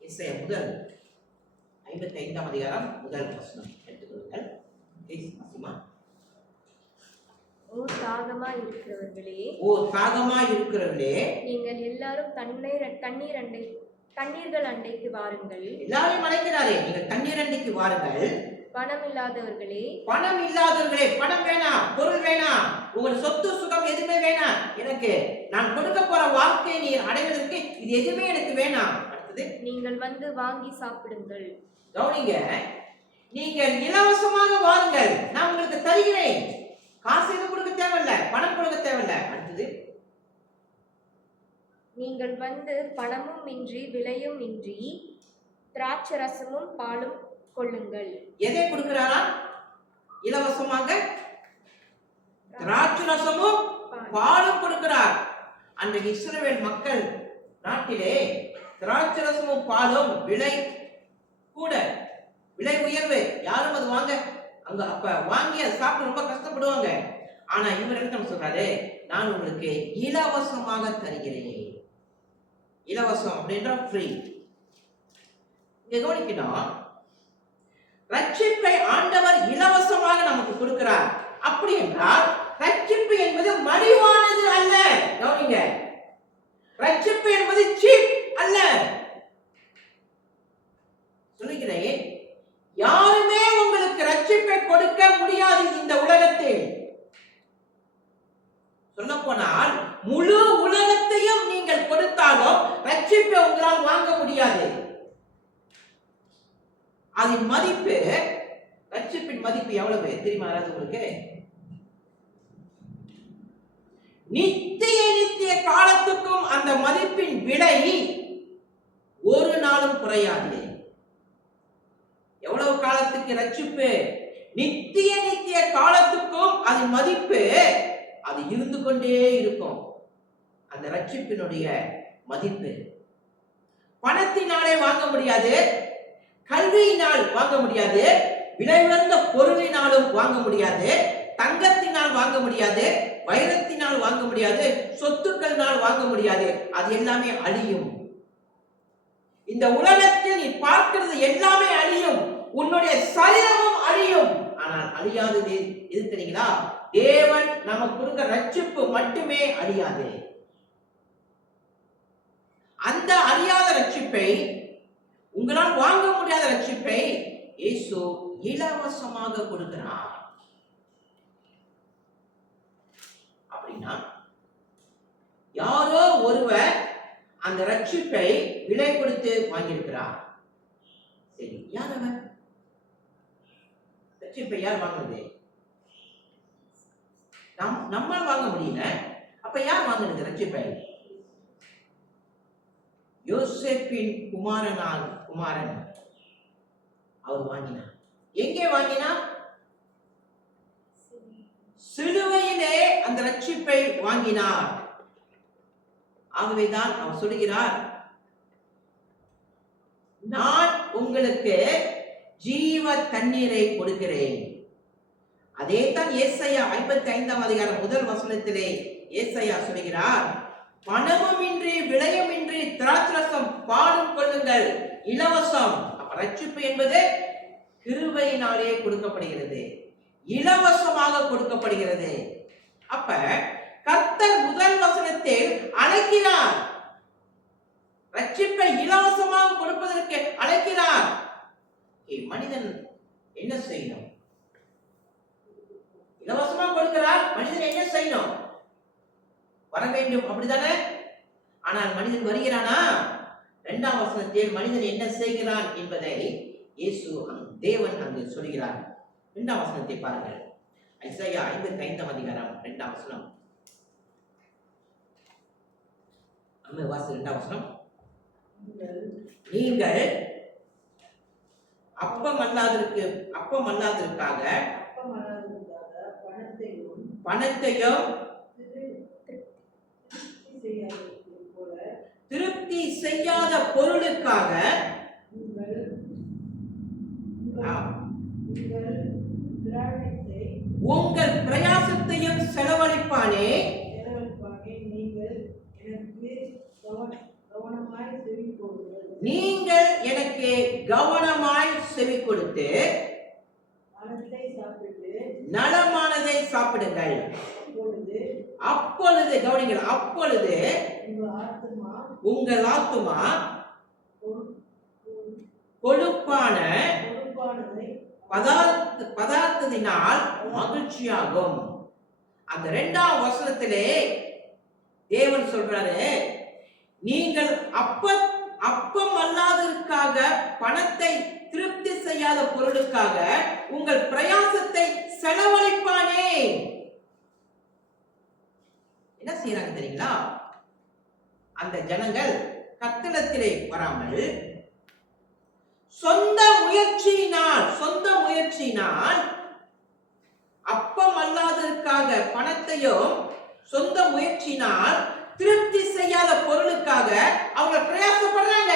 இசைய முதல் 55ஆம் அதிகாரம் முதல் வசனம் எடுத்துக்கொள்ளுங்கள். ப்ளீஸ் அசிமா. ஓ தாகமாய் இருக்கிறவர்களே, ஓ தாகமாய் இருக்கிறவர்களே, நீங்கள் எல்லாரும் தண்ணீர்கள் அண்டைக்கு வாருங்கள். எல்லாரையும் அழைக்கிறாரே, நீங்கள் தண்ணீர் அண்டைக்கு வாருங்கள். பணம் இல்லாதவர்களே, பணம் இல்லாதவர்களே, பணம் வேணாம், பொருள் வேணாம், உங்கள் சொத்து சுகம் எதுவுமே வேணாம், எனக்கு நான் கொடுக்க போற வாழ்க்கையை நீ அடைவதற்கு இது எதுவுமே எனக்கு வேணாம். அடுத்தது, நீங்கள் வந்து வாங்கி சாப்பிடுங்கள். கவனிங்க, நீங்கள் இலவசமாக வாருங்கள், நான் உங்களுக்கு தருகிறேன். காசு எதுவும் கொடுக்க தேவையில்ல, பணம் கொடுக்க தேவையில்ல. அடுத்தது, நீங்கள் வந்து பணமும் இன்றி விலையும் இன்றி திராட்சரசமும் பாலும் கொள்ளுங்கள். எதை கொடுக்கிறாரா? இலவசமாக திராட்சரசமும் பாலும் கொடுக்கிறார். அன்றைக்கு இஸ்ரவேல் மக்கள் நாட்டிலே திராட்சரசமும் பாலும் விலை கூட, விலை உயர்வு, யாரும் அது வாங்க அங்க அப்ப வாங்கி அதை சாப்பிட்டு ரொம்ப கஷ்டப்படுவாங்க. ஆனா இவர் என்ன சொல்றாரு? நான் உங்களுக்கு இலவசமாக தருகிறேன். இலவசம் அப்படின்ற ஃப்ரீ. இங்க கவனிக்கணும், ரட்சிப்பை ஆண்டவர் இலவசமாக நமக்கு கொடுக்கிறார். அப்படி என்றால் ரட்சிப்பு என்பது மலிவானது அல்ல. கவனிங்க, ரட்சிப்பு என்பது சீப் அல்ல. சொல்லுகிறேன், யாருமே உங்களுக்கு ரட்சிப்பை கொடுக்க முடியாது இந்த உலகத்தில். சொல்ல போனால் முழு உலகத்தையும் நீங்கள் கொடுத்தாலும் ரட்சிப்பை உங்களால் வாங்க முடியாது. அதன் மதிப்பு, ரட்சிப்பின் மதிப்பு எவ்வளவு தெரியுமா உங்களுக்கு? நித்திய காலத்துக்கும் அந்த மதிப்பின் விலை ஒரு நாளும் குறையாது. எவ்வளவு காலத்துக்கு ரட்சிப்பு? நித்திய காலத்துக்கும் அதன் மதிப்பு அது இருந்து கொண்டே இருக்கும். அந்த ரட்சிப்பினுடைய மதிப்பு பணத்தினாலே வாங்க முடியாது, கல்வியினால் வாங்க முடியாது, விலை உயர்ந்த பொருளினாலும் வாங்க முடியாது, தங்கத்தினால் வாங்க முடியாது, வைரத்தினால் வாங்க முடியாது, சொத்துக்களினால் வாங்க முடியாது. அது எல்லாமே அழியும். இந்த உலகத்தில் நீ பார்க்கிறது எல்லாமே அழியும், உன்னுடைய சரீரமும் அழியும். ஆனால் அழியாதது எது தெரியுங்களா? தேவன் நமக்கு கொடுக்க ரட்சிப்பு மட்டுமே அழியாது. அந்த அழியாத ரட்சிப்பை, உங்களால் வாங்க முடியாத ரட்சிப்பை இயேசு இலவசமாக கொடுக்கிறார். அப்படின்னா யாரோ ஒருவர் அந்த ரட்சிப்பை விலை கொடுத்து வாங்கியிருக்கிறார். சரி, யார் அவர்? ரட்சிப்பை யார் வாங்குறது? நம்மால் வாங்க முடியல. அப்ப யார் வாங்கினது ரட்சிப்பை? யோசேப்பின் குமாரன் அவர் வாங்கினார். எங்கே வாங்கினார்? சிலுவையிலே அந்த ரட்சிப்பை வாங்கினார். ஆகவேதான் அவர் சொல்கிறார், நான் உங்களுக்கு ஜீவ தண்ணீரை கொடுக்கிறேன். அதே தான் ஏசாயா 55ஆம் அதிகாரம் முதல் வசனத்திலே ஏசாயா சொல்கிறார், பணமுமின்றி விலையுமின்றி திராட்சரசம் பாலும் கொள்ளுங்கள், இலவசம். அப்ப ரட்சிப்பு என்பது கிருபையினாலே கொடுக்கப்படுகிறது, இலவசமாக கொடுக்கப்படுகிறது. அப்ப கர்த்தர் முதல் வசனத்தில் அழைக்கிறார், ரட்சிப்பை இலவசமாக கொடுப்பதற்கு அழைக்கிறார். மனிதன் என்ன செய்யணும்? இலவசமாக கொடுக்கிறார், மனிதன் என்ன செய்யணும்? வர வேண்டும், அப்படித்தானே? ஆனால் மனிதன் வருகிறானா? 2ஆம் வசனத்தில் மனிதன் என்ன செய்கிறான் என்பதை இயேசு தேவன் அங்கு சொல்கிறார். 2ஆம் வசனத்தை பாருங்கள். ஐசாயா 55ஆம் அதிகாரம் 2ஆம் வசனம். நம்ம வாசி 2ஆம் வசனம். நீங்கள் அப்பமல்லாததற்காக பணத்தையும் திருப்தி செய்யாத பொருளுக்காக உங்கள் பிரயாசத்தையும் செலவழிப்பானே, நீங்கள் எனக்கு கவனமாய் செவி கொடுத்து நலமானதை சாப்பிடுங்கள். அப்பொழுது கவனிங்கள், அப்பொழுது உங்கள் ஆத்துமா கொழுப்பான பதார்த்தத்தினால் மகிழ்ச்சியாகும். அந்த 2ஆம் வசனத்திலே தேவன் சொல்றாரு, நீங்கள் அப்பம் அல்லாததற்காக, பணத்தை திருப்தி செய்யாத பொருளுக்காக உங்கள் பிரயாசத்தை செலவழிப்பானே. என்ன செய்யறாங்க தெரியுங்களா? அந்த ஜனங்கள் கர்த்தரிடத்திலே வராமல் சொந்த முயற்சியினால் அப்பம் அல்லாததற்காக பணத்தையும் சொந்த முயற்சியினால் திருப்தி செய்யாத பொருளுக்காக அவங்க பிரயாசப்படுறாங்க.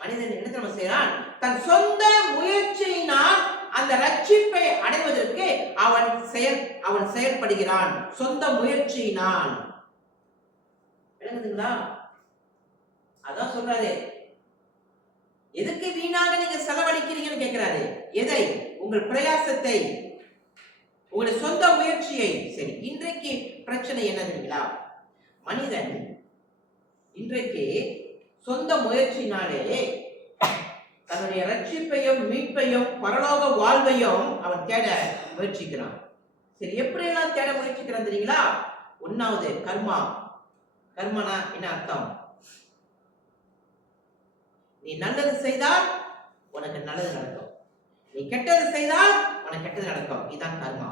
மனிதன் என்ன தெரியுமா செய்யறான்? தன் சொந்த முயற்சியினால் அந்த ரட்சிப்பை அடைவதற்கு அவன் செயல்படுகிறான். சொந்த முயற்சியினால். விளங்குதுங்களா? அதான் சொல்றாரு, எதுக்கு வீணாக நீங்க செலவழிக்கிறீங்கன்னு கேட்கிறாரு. எதை? உங்கள் பிரயாசத்தை, உங்களுடைய சொந்த முயற்சியை. சரி, இன்றைக்கு பிரச்சனை என்ன தெரியுங்களா? மனிதன் இன்றைக்கு சொந்த முயற்சியினாலே தன்னுடைய ரட்சிப்பையும் மீட்பையும் பரலோக வாழ்வையும் அவன் தேட முயற்சிக்கிறான். சரி, எப்படியெல்லாம் தேட முயற்சிக்கிறான் தெரியுங்களா? 1வது கர்மா. கர்மனா என்ன அர்த்தம்? நீ நல்லது செய்தால் உனக்கு நல்லது நடக்கும், நீ கெட்டது செய்தால் உனக்கு கெட்டது நடக்கும். இதுதான் கர்மா.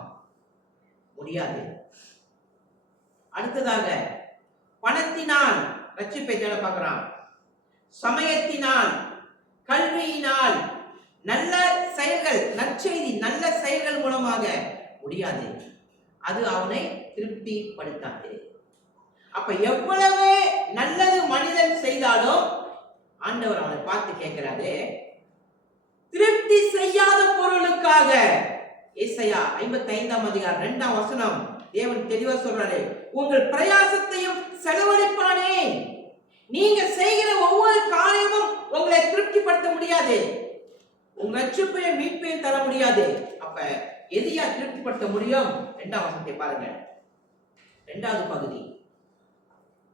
முடியாது. அடுத்ததாக பணத்தினால் ரட்சிப்பை தேட பார்க்கிறான். சமயத்தினால், கல்வியினால், நல்ல செயல்கள், நற்செய்தி, நல்ல செயல்கள் மூலமாக முடியாது. அது அவனை திருப்திப்படுத்தாது. அப்ப எவ்வளவு நல்லது மனிதன் செய்தாலும் ஆண்டவர் அவனை பார்த்து கேட்கிறாரு, திருப்தி செய்யாத பொருளுக்காக. ஏசாயா 55ஆம் அதிகாரம் 2ஆம் வசனம் தேவன் தெளிவா சொல்றாரு, உங்கள் பிரயாசத்தையும் செலவழிப்பானே. நீங்க செய்கிற ஒவ்வொரு காரியமும் உங்களை திருப்திப்படுத்த முடியாது, உங்க ரட்சிப்பையும் மீட்பையும் தர முடியாது. அப்ப எதையா திருப்திப்படுத்த முடியும்? 2ஆம் வசனத்தை பாருங்க. 2வது பகுதி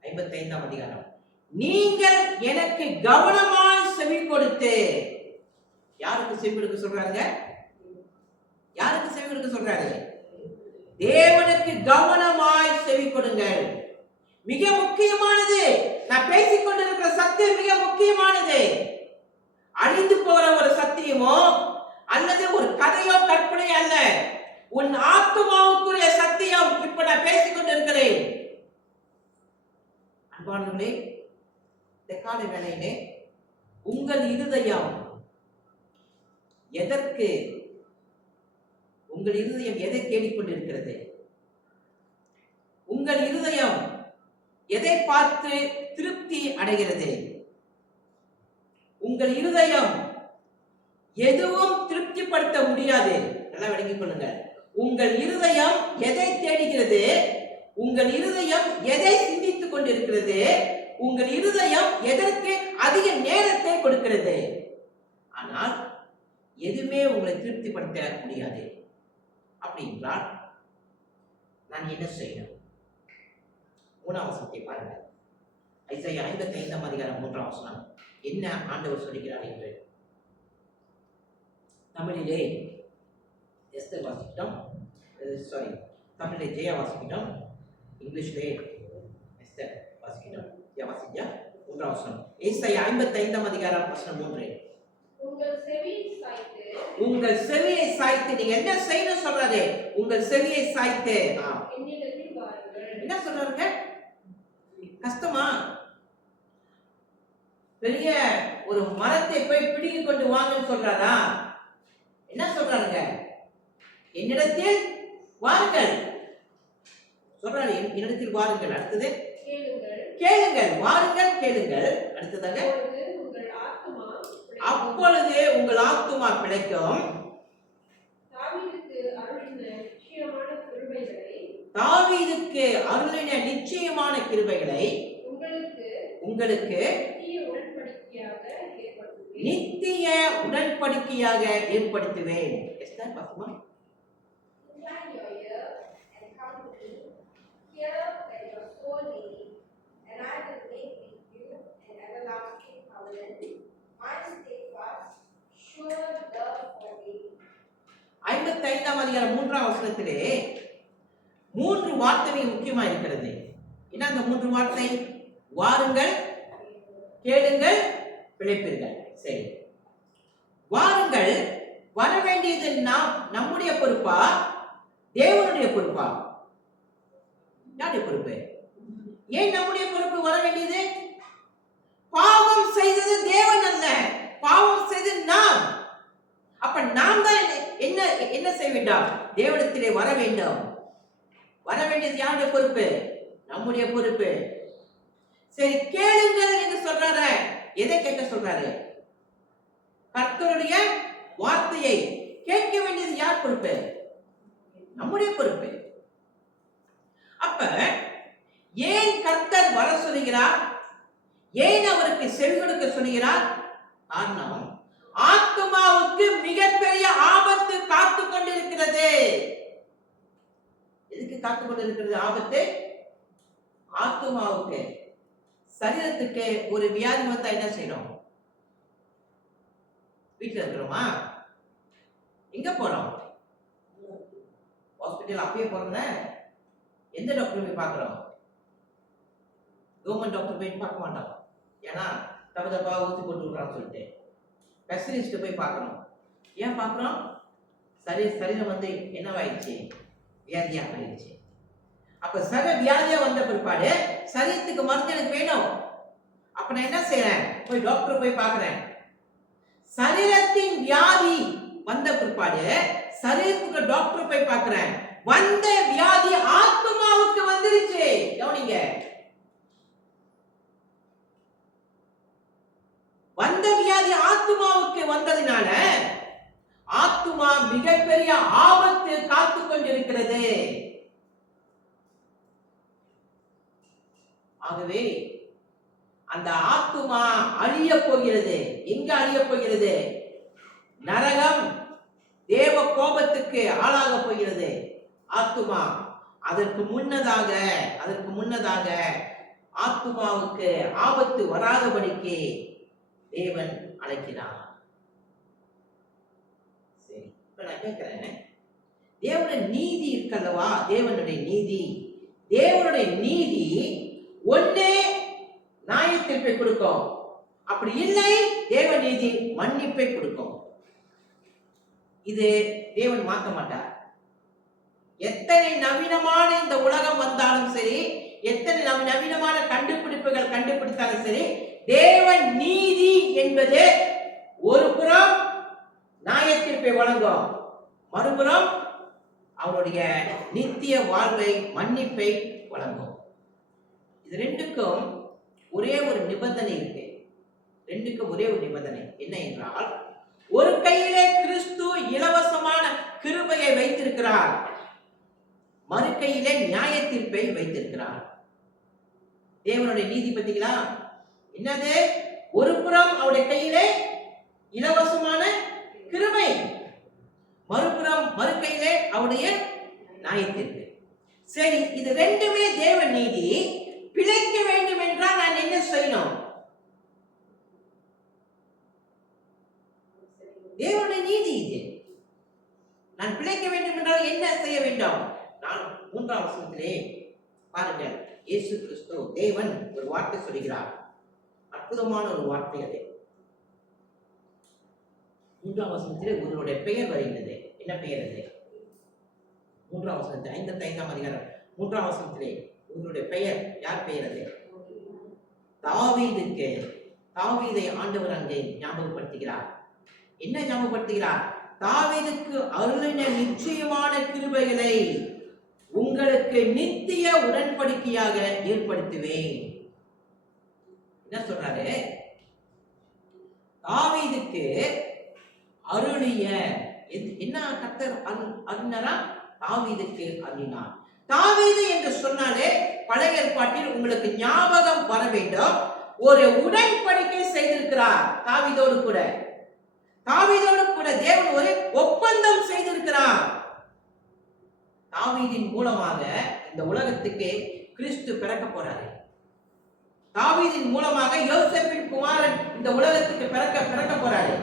55ஆம் அதிகாரம். நீங்கள் எனக்கு கவனமாய் செவி கொடுத்து. யாருக்கு செவி கொடுக்க சொல்றாங்க? யாருக்கு செவி கொடுக்க சொல்றாரு? தேவனுக்கு கவனமாய் செவி கொடுங்கள். மிக முக்கியமானது. நான் பேசிக் கொண்டிருக்கிற சத்தியம் மிக முக்கியமானது. அழிந்து போற ஒரு சத்தியமோ அல்லது ஒரு கதையோ கற்பனை அல்ல. உன் ஆத்துமாவுக்குரிய சத்தியம் இப்ப நான் பேசிக் கொண்டிருக்கிறேன். அன்பானவர்களே, இந்த கால வேளையிலே உங்கள் இருதயம் எதற்கு, உங்கள் இருதயம் எதை தேடிக்கொண்டிருக்கிறது? உங்கள் இருதயம் எதை பார்த்து திருப்தி அடைகிறது? உங்கள் இருதயம் எதுவும் திருப்திப்படுத்த முடியாது. நல்லா விளங்கிக் கொள்ளுங்க. உங்கள் இருதயம் எதை தேடுகிறது? உங்கள் இருதயம் எதை சிந்தித்துக் கொண்டிருக்கிறது? உங்கள் இருதயம் எதற்கு அதிக நேரத்தை கொடுக்கிறது? ஆனால் எதுவுமே உங்களை திருப்திப்படுத்த முடியாது. அப்படி என்றால் நான் என்ன செய்யணும்? 3ஆம் வசனத்தை பாருங்க. ஐசாயா 55ஆம் அதிகாரம் 3ஆம் வசனம் என்ன ஆண்டவர் சொல்கிறார் என்று தமிழிலே எஸ்தர் வாசிக்கிட்டோம், தமிழிலே ஜெயா வாசிக்கிட்டோம், இங்கிலீஷ்லே எஸ்தர் வாசிக்கிட்டோம். வாசிக்கியா 3ஆம் வசனம். ஐசாயா 55ஆம் அதிகாரம் வசனம் 3. உங்கள் செவியை சாய்த்து நீங்க என்ன செய்யணும் சொல்றாரு? உங்கள் செவியை சாய்த்து என்ன சொல்றாருங்க? கஷ்டமா? பெரிய ஒரு மரத்தை போய் பிடிங்கி கொண்டு வாங்கன்னு சொல்றாரா? என்ன சொல்றாருங்க? என்னிடத்தில் வாருங்கள் சொல்றாரு. என்னிடத்தில் வாருங்கள். அடுத்தது கேளுங்கள், வாருங்கள் கேளுங்கள். அடுத்ததாக அப்பொழுது உங்கள் ஆத்துமா பிழைக்கும். தாவீதுக்கு அருளின நிச்சயமான கிருபைகளை உங்களுக்கு நித்திய உடன்படிக்கையாக ஏற்படுத்துவேன். எஸ்தர் பாப்போமா? ஐம்பத்தைந்தாம் அதிகாரம் 3ஆம் வசனத்திலே 3 வார்த்தை முக்கியமா இருக்கிறது. என்ன அந்த 3 வார்த்தை? வாருங்கள், கேளுங்கள், பிழைப்பீர்கள். சரி, வாருங்கள். வர வேண்டியது நம்முடைய பொறுப்பா, தேவனுடைய பொறுப்பா? யாருடைய பொறுப்பு? ஏன் நம்முடைய பொறுப்பு வர வேண்டியது? பாவம் செய்தது தேவன் அல்ல, பாவம் செய்தது நாம். அப்ப நாம் தான் என்ன செய்ய வேண்டாம்? தேவனிடத்திலே வர வேண்டும். வர வேண்டியது யாருடைய பொறுப்பு? நம்முடைய பொறுப்பு. சரி, கேளுங்கள் என்று சொல்றாரு. எதை கேட்க சொல்றாரு? கர்த்தருடைய வார்த்தையை கேட்க வேண்டியது யார் பொறுப்பு? நம்முடைய பொறுப்பு. அப்ப ஏன் கர்த்தர் வர சொல்லுகிறார்? ஏன் அவருக்கு செவி கொடுக்க சொல்லுகிறார்? காரணம், ஆத்துமாவுக்கு மிகப்பெரிய ஆபத்து காத்து கொண்டிருக்கிறது. எதுக்கு காத்து கொண்டிருக்கிறது ஆபத்து? ஆத்துமாவுக்கு. சரீரத்துக்கு ஒரு வியாதி வந்தா என்ன செய்யணும்? வீட்டுல இருக்கிறோமா? எங்க போறோம்? ஹாஸ்பிட்டல் அப்பயே போறோம்னா எந்த டாக்டர் போய் பார்க்கிறோம்? கவர்மெண்ட் டாக்டர் போய் பார்க்க மாட்டோம். ஏன்னா தப்பா ஊசி போட்டு விடுறான்னு சொல்லிட்டு ஸ்பெஷலிஸ்ட் போய் பார்க்கணும். ஏன் பார்க்கிறோம்? சரீரம் வந்து என்னவாயிடுச்சு? வியாதியா ஆயிடுச்சு. அப்ப வியாதியா வந்த பிற்பாடு சரீரத்துக்கு மருந்து எனக்கு வேணும். அப்ப நான் என்ன செய்யறேன்? போய் டாக்டர் போய் பார்க்கிறேன். சரீரத்தின் வியாதி வந்த பிற்பாடு சரீரத்துக்கு டாக்டர் போய் பார்க்கிறேன். வந்த வியாதி ஆத்துமாவுக்கு வந்துருச்சு. கவனிங்க, வந்த வியாதி ஆத்துமாவுக்கு வந்ததினால ஆத்துமா மிகப்பெரிய ஆபத்து காத்து கொண்டிருக்கிறது. ஆகவே அந்த ஆத்துமா அழிய போகிறது. எங்க அழிய போகிறது? நரகம், தேவ கோபத்துக்கு ஆளாக போகிறது ஆத்துமா. அதற்கு முன்னதாக ஆத்துமாவுக்கு ஆபத்து வராதபடிக்கு தேவன் அழைக்கிறார். சரி, இப்ப நான் கேட்கிறேன், தேவனுடைய நீதி இருக்கல்லவா? தேவனுடைய நீதி ஒன்னே நியாயத்தீர்ப்பை கொடுக்கும். அப்படி இல்லை, தேவ நீதி மன்னிப்பை கொடுக்கும். இது தேவன் மாற்ற மாட்டார். எத்தனை நவீனமான இந்த உலகம் வந்தாலும் சரி, எத்தனை நவீனமான கண்டுபிடிப்புகள் கண்டுபிடித்தாலும் சரி, தேவன் நீதி என்பது ஒரு புறம் நியாயத்தீர்ப்பை வழங்கும், மறுபுறம் அவருடைய நித்திய வாழ்வை, மன்னிப்பை வழங்கும். இது ரெண்டுக்கும் ஒரே ஒரு நிபந்தனை இருக்கு. என்ன என்றால், ஒரு கையிலே கிறிஸ்து இலவசமான கிருபையை வைத்திருக்கிறார், மறு கையிலே நியாய தீர்ப்பை வைத்திருக்கிறார். தேவனுடைய நீதி பத்திங்களா? என்னது? ஒரு புறம் அவருடைய கையிலே இலவசமான கிருபை, மறு கையிலே அவருடைய நியாய தீர்ப்பு. சரி, இது ரெண்டுமே தேவ நீதி. பிழைக்க வேண்டும் என்றால் நான் என்ன செய்யணும்? தேவனுடைய நீதி இது. நான் பிழைக்க வேண்டும் என்றால் என்ன செய்ய வேண்டும்? நான் 3ஆம் வசனத்திலே பாருங்கள், இயேசு கிறிஸ்து தேவன் ஒரு வார்த்தை சொல்கிறார். அற்புதமான ஒரு வார்த்தை அது. 3ஆம் வசனத்திலே உங்களுடைய பெயர் வருகிறது. என்ன பெயர் அது? 3ஆம் வசனத்தில் 55ஆம் அதிகாரம் 3ஆம் வசனத்திலே உங்களுடைய பெயர், யார் பெயர் அது? தாவீதை ஆண்டவர் அங்கே ஞாபகப்படுத்துகிறார். என்ன ஞாபகப்படுத்துகிறார்? தாவீதுக்கு அருளின நிச்சயமான கிருபைகளை உங்களுக்கு நித்திய உடன்படிக்கையாக ஏற்படுத்துவேன். என்ன சொல்றாரு? தாவீதுக்கு அருளிய என்ன கர்த்தர் அருளினாரா? தாவீதுக்கு அருளினார். தாவீது என்று சொன்னாலே பழைய ஏற்பாட்டில் உங்களுக்கு ஞாபகம் வர வேண்டும், ஒரு உடன்படிக்கை செய்திருக்கிறார் தாவீதோடு கூட. தாவீதோடு கூட தேவன் ஒரு ஒப்பந்தம் செய்திருக்கிறார். தாவீதின் மூலமாக இந்த உலகத்துக்கு கிறிஸ்து பிறக்க போறாரு. தாவீதின் மூலமாக யோசேப்பின் குமாரன் இந்த உலகத்துக்கு பிறக்க போறாரு.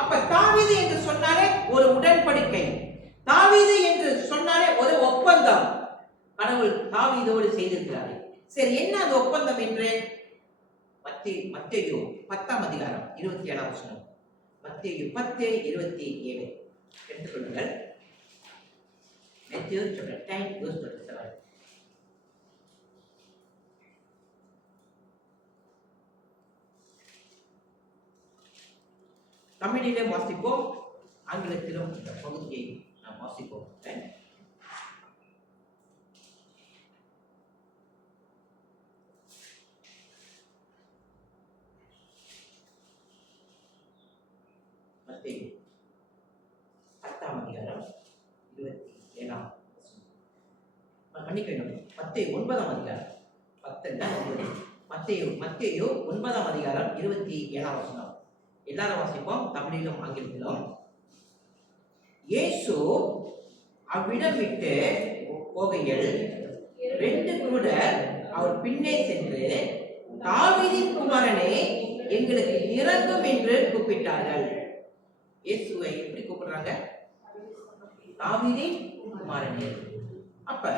அப்ப தாவீது என்று சொன்னாலே ஒரு உடன்படிக்கை, தாவீது என்று சொன்னாலே ஒரு ஒப்பந்தம் கடவுள் தாவீதோடு செய்திருக்கிறாரு. சரி, என்ன அந்த ஒப்பந்தம் என்று மத்தேயு 10ஆம் அதிகாரம் 27ஆம் வசனம். மத்தேயு 10:27 எடுத்துக்கொள்ளுங்கள். Matthew chapter 10 verse 27. தமிழிலே வாசிப்போம், ஆங்கிலத்திலும் இந்த பகுதியை நாம் வாசிப்போம். மத்தேயு 10ஆம் அதிகாரம் 27ஆம் வசனம். மன்னிக்கணும், மத்தேயு 9ஆம் அதிகாரம் 10 மத்தேயு 9ஆம் அதிகாரம் 27ஆம் வசனம். எல்லாரும் வாசிப்போம், தமிழிலும் ஆங்கிலத்திலும். இயேசு அவ்விடம் விட்டு போகையில் 2 குருடர் அவர் பின்னே சென்று, தாவீதின் குமாரனே எங்களுக்கு இறங்கும் என்று கூப்பிட்டார்கள். இயேசுவை எப்படி கூப்பிடுறாங்க? தாவீதின் குமாரனே. அப்ப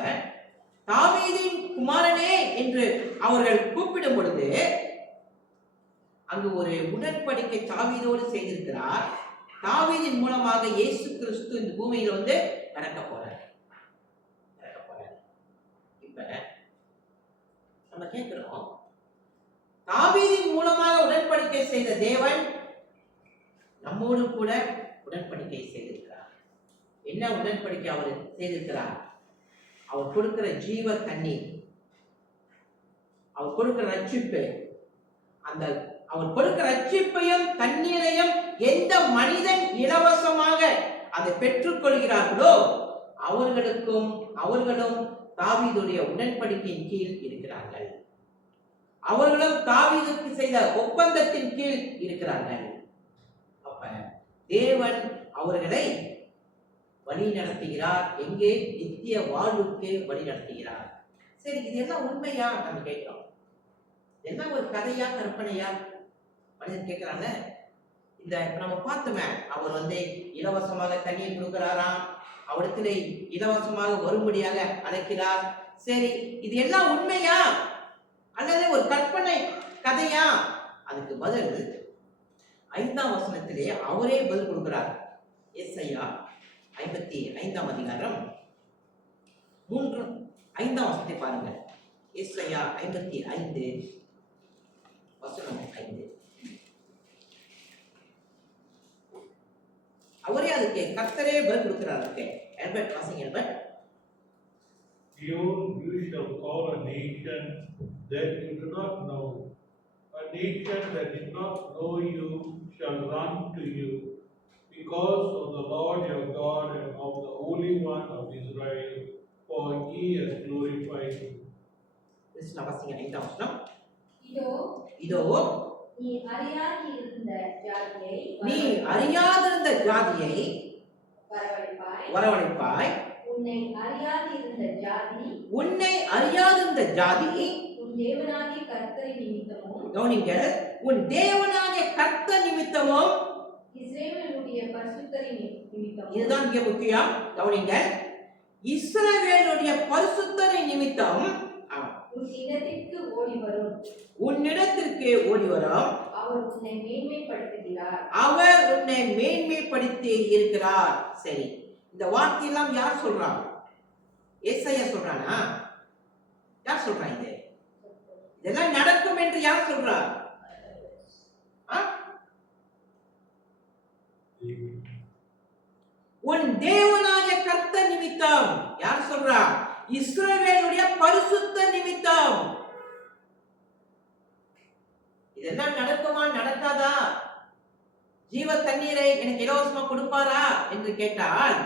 தாவீதின் குமாரனே என்று அவர்கள் கூப்பிடும் பொழுது அங்கு ஒரு உடன்படிக்கை தாவீதோடு செய்திருக்கிறார். தாவீதின் மூலமாக இயேசு கிறிஸ்து இந்த பூமியில பிறக்க போறார். இப்ப நம்ம கேட்கிறோம், தாவீதின் மூலமாக உடன்படிக்கை செய்த தேவன் நம்மோடு கூட உடன்படிக்கை செய்திருக்கிறார். என்ன உடன்படிக்கை அவர் செய்திருக்கிறார்? அவர் கொடுக்கிற ஜீவ தண்ணீர், அவர் கொடுக்கிற ரட்சிப்பு, அந்த அவர் கொடுக்கிற ரட்சிப்பையும் தண்ணீரையும் எந்த மனிதன் இலவசமாக அதை பெற்றுக் கொள்கிறார்களோ அவர்களும் தாவீதுடைய உடன்படிக்கையின் கீழ் இருக்கிறார்கள். அவர்களும் தாவீதுக்கு செய்த ஒப்பந்தத்தின் கீழ் இருக்கிறார்கள். அப்ப தேவன் அவர்களை வழி நடத்துகிறார். எங்கே? நித்திய வாழ்வுக்கு வழி நடத்துகிறார். சரி, இதெல்லாம் உண்மையா? நம்ம கேட்கிறோம். என்ன ஒரு கதையா கற்பனையா? மனிதன் கேட்கிறாங்க. இந்த நம்ம பார்த்தோமே, அவர் இலவசமாக தண்ணீர் கொடுக்கிறாராம், அவரிடத்திலே இலவசமாக வரும்படியாக அழைக்கிறார். சரி, இது எல்லாம் உண்மையா அல்லது ஒரு கற்பனை கதையா? அதுக்கு பதில் 5ஆம் வசனத்திலே அவரே பதில் கொடுக்கிறார். ஏசாயா 55ஆம் அதிகாரம் 5ஆம் வசனத்தை பாருங்க. ஏசாயா 55 வசனம் 5. அவரே அதுக்கு கர்த்தரே பதில் கொடுக்கிறார். எல்பர்ட் வாசிங்க. எல்பர்ட். You shall call a nation that you do not know, a nation that did not know you shall run to you, because of the Lord your God and of the Holy One of Israel, for he has glorified you. கிறிஸ்துவ வாசிங்க 5ஆம் வசனம். இதோ நீ அறியாதிருந்த ஜாதியை வரவழைப்பாய். உன்னை அறியாதிருந்த ஜாதி உன் தேவனாகிய கர்த்தரின் நிமித்தமும், கவனிங்கள், உன் தேவனாகிய கர்த்தர் நிமித்தமும், இஸ்ரவேலுடைய பரிசுத்தரின் நிமித்தமும். இதுதான் இங்கே முக்கியம். கவனிங்கள், இஸ்ரவேலுடைய பரிசுத்தரின் நிமித்தம் உன்னிடத்திற்கு ஓடி வரும். அவர் உன்னை மேன்மைப்படுத்துகிறார். அவர் உன்னை மேன்மைப்படுத்தி இருக்கிறார். சரி, இந்த வார்த்தையெல்லாம் யார் சொல்றாங்க? ஏசாயா சொல்றானா? யார் சொல்றாங்க? இதெல்லாம் நடக்கும் என்று யார் சொல்றார்? உன் தேவனாகிய கர்த்தர் நிமித்தம். யார் சொல்றா? இஸ்ரவேலுடைய பரிசுத்த நிமித்தம். இதெல்லாம் நடக்குமா நடக்காதா? ஜீவ தண்ணீரை எனக்கு இலவசமா கொடுப்பாரா என்று கேட்டால்,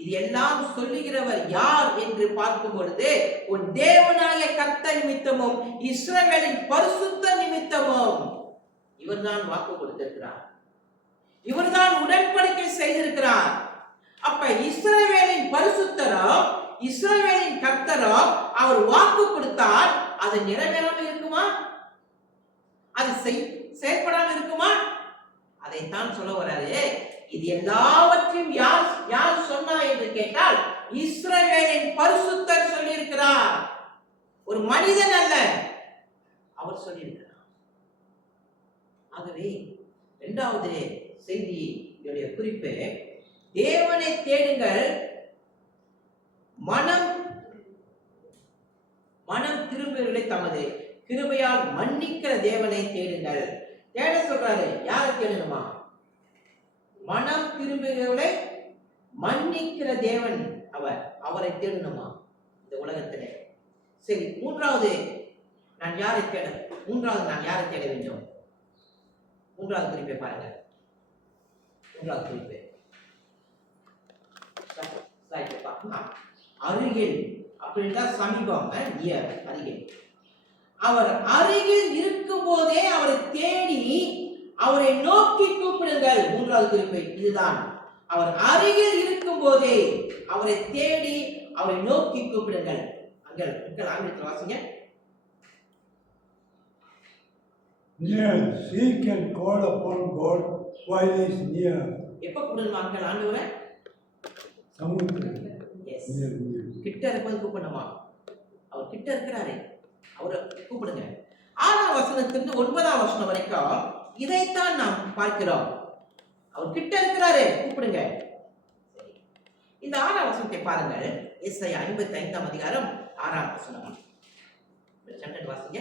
இது எல்லாம் சொல்லுகிறவர் யார் என்று பார்க்கும் பொழுது, உன் தேவனாகிய கர்த்தர் நிமித்தமும் இஸ்ரவேலின் பரிசுத்த நிமித்தமும் இவர்தான் வாக்கு கொடுத்திருக்கிறார், இவர்தான் உடன்படிக்கை செய்திருக்கிறார். அப்ப இஸ்ரவேலின் பரிசுத்தரோ இஸ்ரவேலின் கர்த்தரோ அவர் வாக்கு கொடுத்தால் அது நிறைவேறாமல் இருக்குமா? அது செயற்படாமல் இருக்குமா? அதைத்தான் சொல்ல வராரு. இது எல்லாவற்றையும் யார் சொன்னா என்று கேட்டால் இஸ்ரவேலின் பரிசுத்தர் சொல்லியிருக்கிறார், ஒரு மனிதன் அல்ல, அவர் சொல்லியிருக்கிறார். ஆகவே இரண்டாவது செய்தியுடைய குறிப்பு, தேவனை தேடுங்கள், மனம் திரும்புகளை தமது கிருபையால் மன்னிக்கிற தேவனை தேடுங்கள். தேட சொல்றாரு. யாரை தேடணுமா? மனம் திரும்புகளை மன்னிக்கிற தேவன் அவரை தேடணுமா இந்த உலகத்திலே? சரி, மூன்றாவது நான் யாரை தேட வேண்டும்? மூன்றாவது குறிப்பை பாருங்க. மூன்றாவது குறிப்பு அருகில், அப்படின்னா சமீபம், அருகில். அவர் அருகில் இருக்கும் போதே அவரை தேடி அவரை நோக்கி கூப்பிடுங்கள். மூன்றாவது குறிப்பு இதுதான். அவர் அருகில் இருக்கும் போதே அவரை தேடி அவரை நோக்கி கூப்பிடுங்கள். அங்கள் ஆங்கிலத்தில் வாசிங்க. Near, seek and call upon God while he is near. எப்ப கூப்பிடணும் அங்கள் ஆண்டவரை? சமுத்திரம். Yes, Near. கிட்ட இருக்கும்போது கூப்பிடணுமா? அவர் கிட்ட இருக்கிறாரு, அவரை கூப்பிடுங்க. 6ஆம் வசனத்திலிருந்து 9ஆம் வசனம் வரைக்கும் இதைத்தான் நாம் பார்க்கிறோம். அவர் கிட்ட இருக்கிறாரு, கூப்பிடுங்க. இந்த 6ஆம் வசனத்தை பாருங்கள். ஏசாயா 55ஆம் அதிகாரம் 6ஆம் வசனம். சட்டன் வாசிங்க.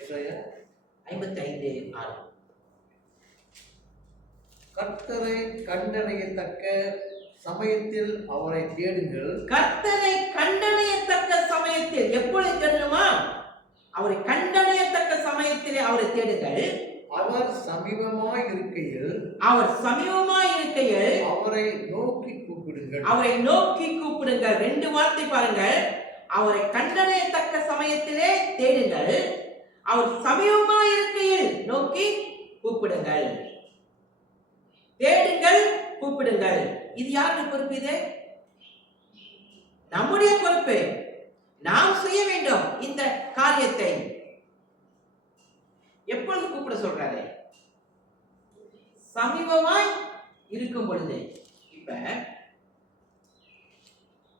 ஏசாயா 55:6. கர்த்தரை கண்டறியத்தக்க சமயத்தில் அவரை தேடுங்கள். கர்த்தரை கண்டறியத்தக்க சமயத்தில் எப்பொழுது தேடணுமா? அவரை கண்டறியத்தக்க சமயத்திலே அவரை தேடுங்கள். அவர் சமீபமாய் இருக்கையில் அவரை நோக்கி கூப்பிடுங்கள். அவரை நோக்கி கூப்பிடுங்கள். 2 வார்த்தை பாருங்கள். அவரை கண்டறியத்தக்க சமயத்திலே தேடுங்கள், அவர் சமீபமாய் இருக்கையில் நோக்கி கூப்பிடுங்கள். தேடுங்கள், கூப்பிடுங்கள். இது யாருடைய பொறுப்பு? இது நம்முடைய பொறுப்பு. நாம் செய்ய வேண்டும் இந்த காரியத்தை. எப்பொழுது கூப்பிட சொல்றாரு? சமீபமாய் இருக்கும் பொழுது. இப்ப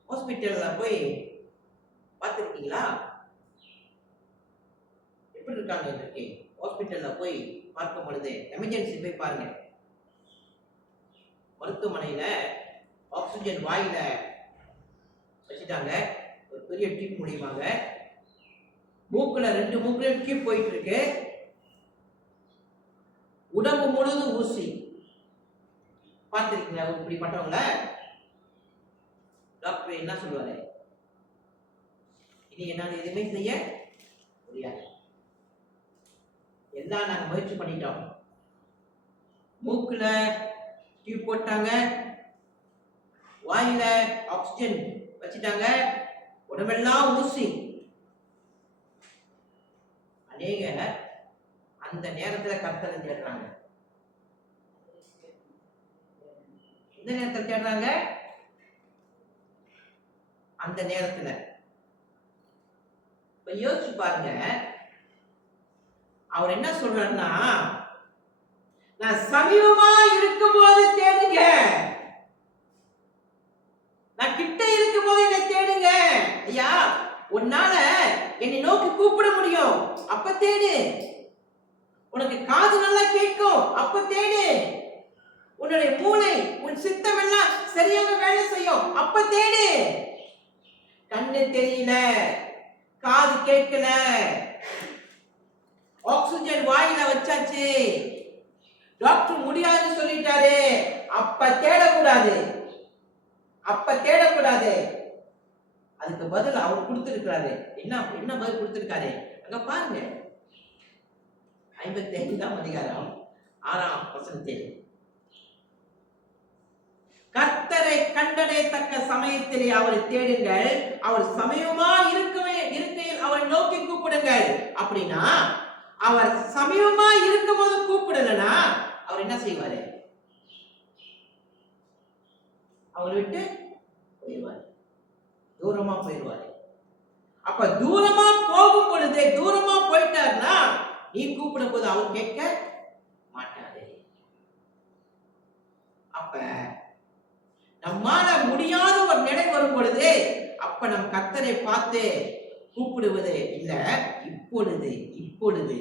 ஹாஸ்பிட்டல்ல போய் பார்த்திருக்கீங்களா? எப்படி இருக்காங்க இன்றைக்கு? ஹாஸ்பிட்டல்ல போய் பார்க்கும் பொழுது எமர்ஜென்சி போய் பாருங்க. மருத்துவமனையில ஆக்சிஜன் வாயில வச்சுட்டாங்க, ஒரு பெரிய டியூப் மூலியமாக. மூக்குல 2 மூக்குல டியூப் போயிட்டு இருக்கு. உடம்பு முழுதும் ஊசி. பார்த்திருக்கீங்களா இப்படி பண்றவங்கள? டாக்டர் என்ன சொல்லுவாரு? இனி என்னால் எதுவுமே செய்ய முடியாது, எல்லாம் நாங்க முயற்சி பண்ணிட்டோம். மூக்குல டியூப் போட்டாங்க, வாயில ஆக்சிஜன் வச்சுட்டாங்க, உடம்பெல்லாம் ஊசி. அநேக அந்த நேரத்துல கர்த்தரை தேடுறாங்க. எந்த நேரத்தில் தேடுறாங்க? அந்த நேரத்துல. இப்ப யோசிச்சு பாருங்க. அவர் என்ன சொல்றாருன்னா, நான் சமீபமா இருக்கும் போது தேடுங்க, நான் கிட்ட இருக்கும் போது என்னை தேடுங்க. ஐயா, உன்னால என்னை நோக்கி கூப்பிட முடியும், அப்ப தேடு. உனக்கு காது நல்லா கேட்கும், அப்ப தேடு. உன்னுடைய மூளை, உன் சித்தம் எல்லாம் சரியாக வேலை செய்யும், அப்ப தேடு. கண்ணு தெரியல, காது கேட்கல, ஆக்சிஜன் வாயில வச்சாச்சு, டாக்டர் முடியாதுன்னு சொல்லிட்டாரு, அப்ப தேடக்கூடாது, அப்ப தேடக்கூடாது. அதுக்கு பதில் அவர் கொடுத்திருக்கிறாரு. என்ன பதில் கொடுத்திருக்காரு அங்க பாருங்க. 55ஆம் அதிகாரம் 6ஆம் வசனத்தில், கர்த்தரை கண்டடையத்தக்க சமயத்திலே அவரை தேடுங்கள், அவர் சமயமா இருக்கையில் அவரை நோக்கி கூப்பிடுங்கள். அப்படின்னா அவர் சமயமா இருக்கும்போது கூப்பிடலனா அவர் என்ன செய்வாரு? அவரை விட்டு போயிடுவாரு, தூரமா போயிடுவாரு. அப்ப தூரமா போகும் பொழுது, தூரமா போயிட்டாருன்னா நீ கூப்பிடும் போது அவர் கேட்க மாட்டாரு. அப்ப நம்மால முடியாத ஒரு நிலை வரும் பொழுது அப்ப நம் கர்த்தரை பார்த்து கூப்பிடுவது இல்ல, இப்பொழுது இப்பொழுது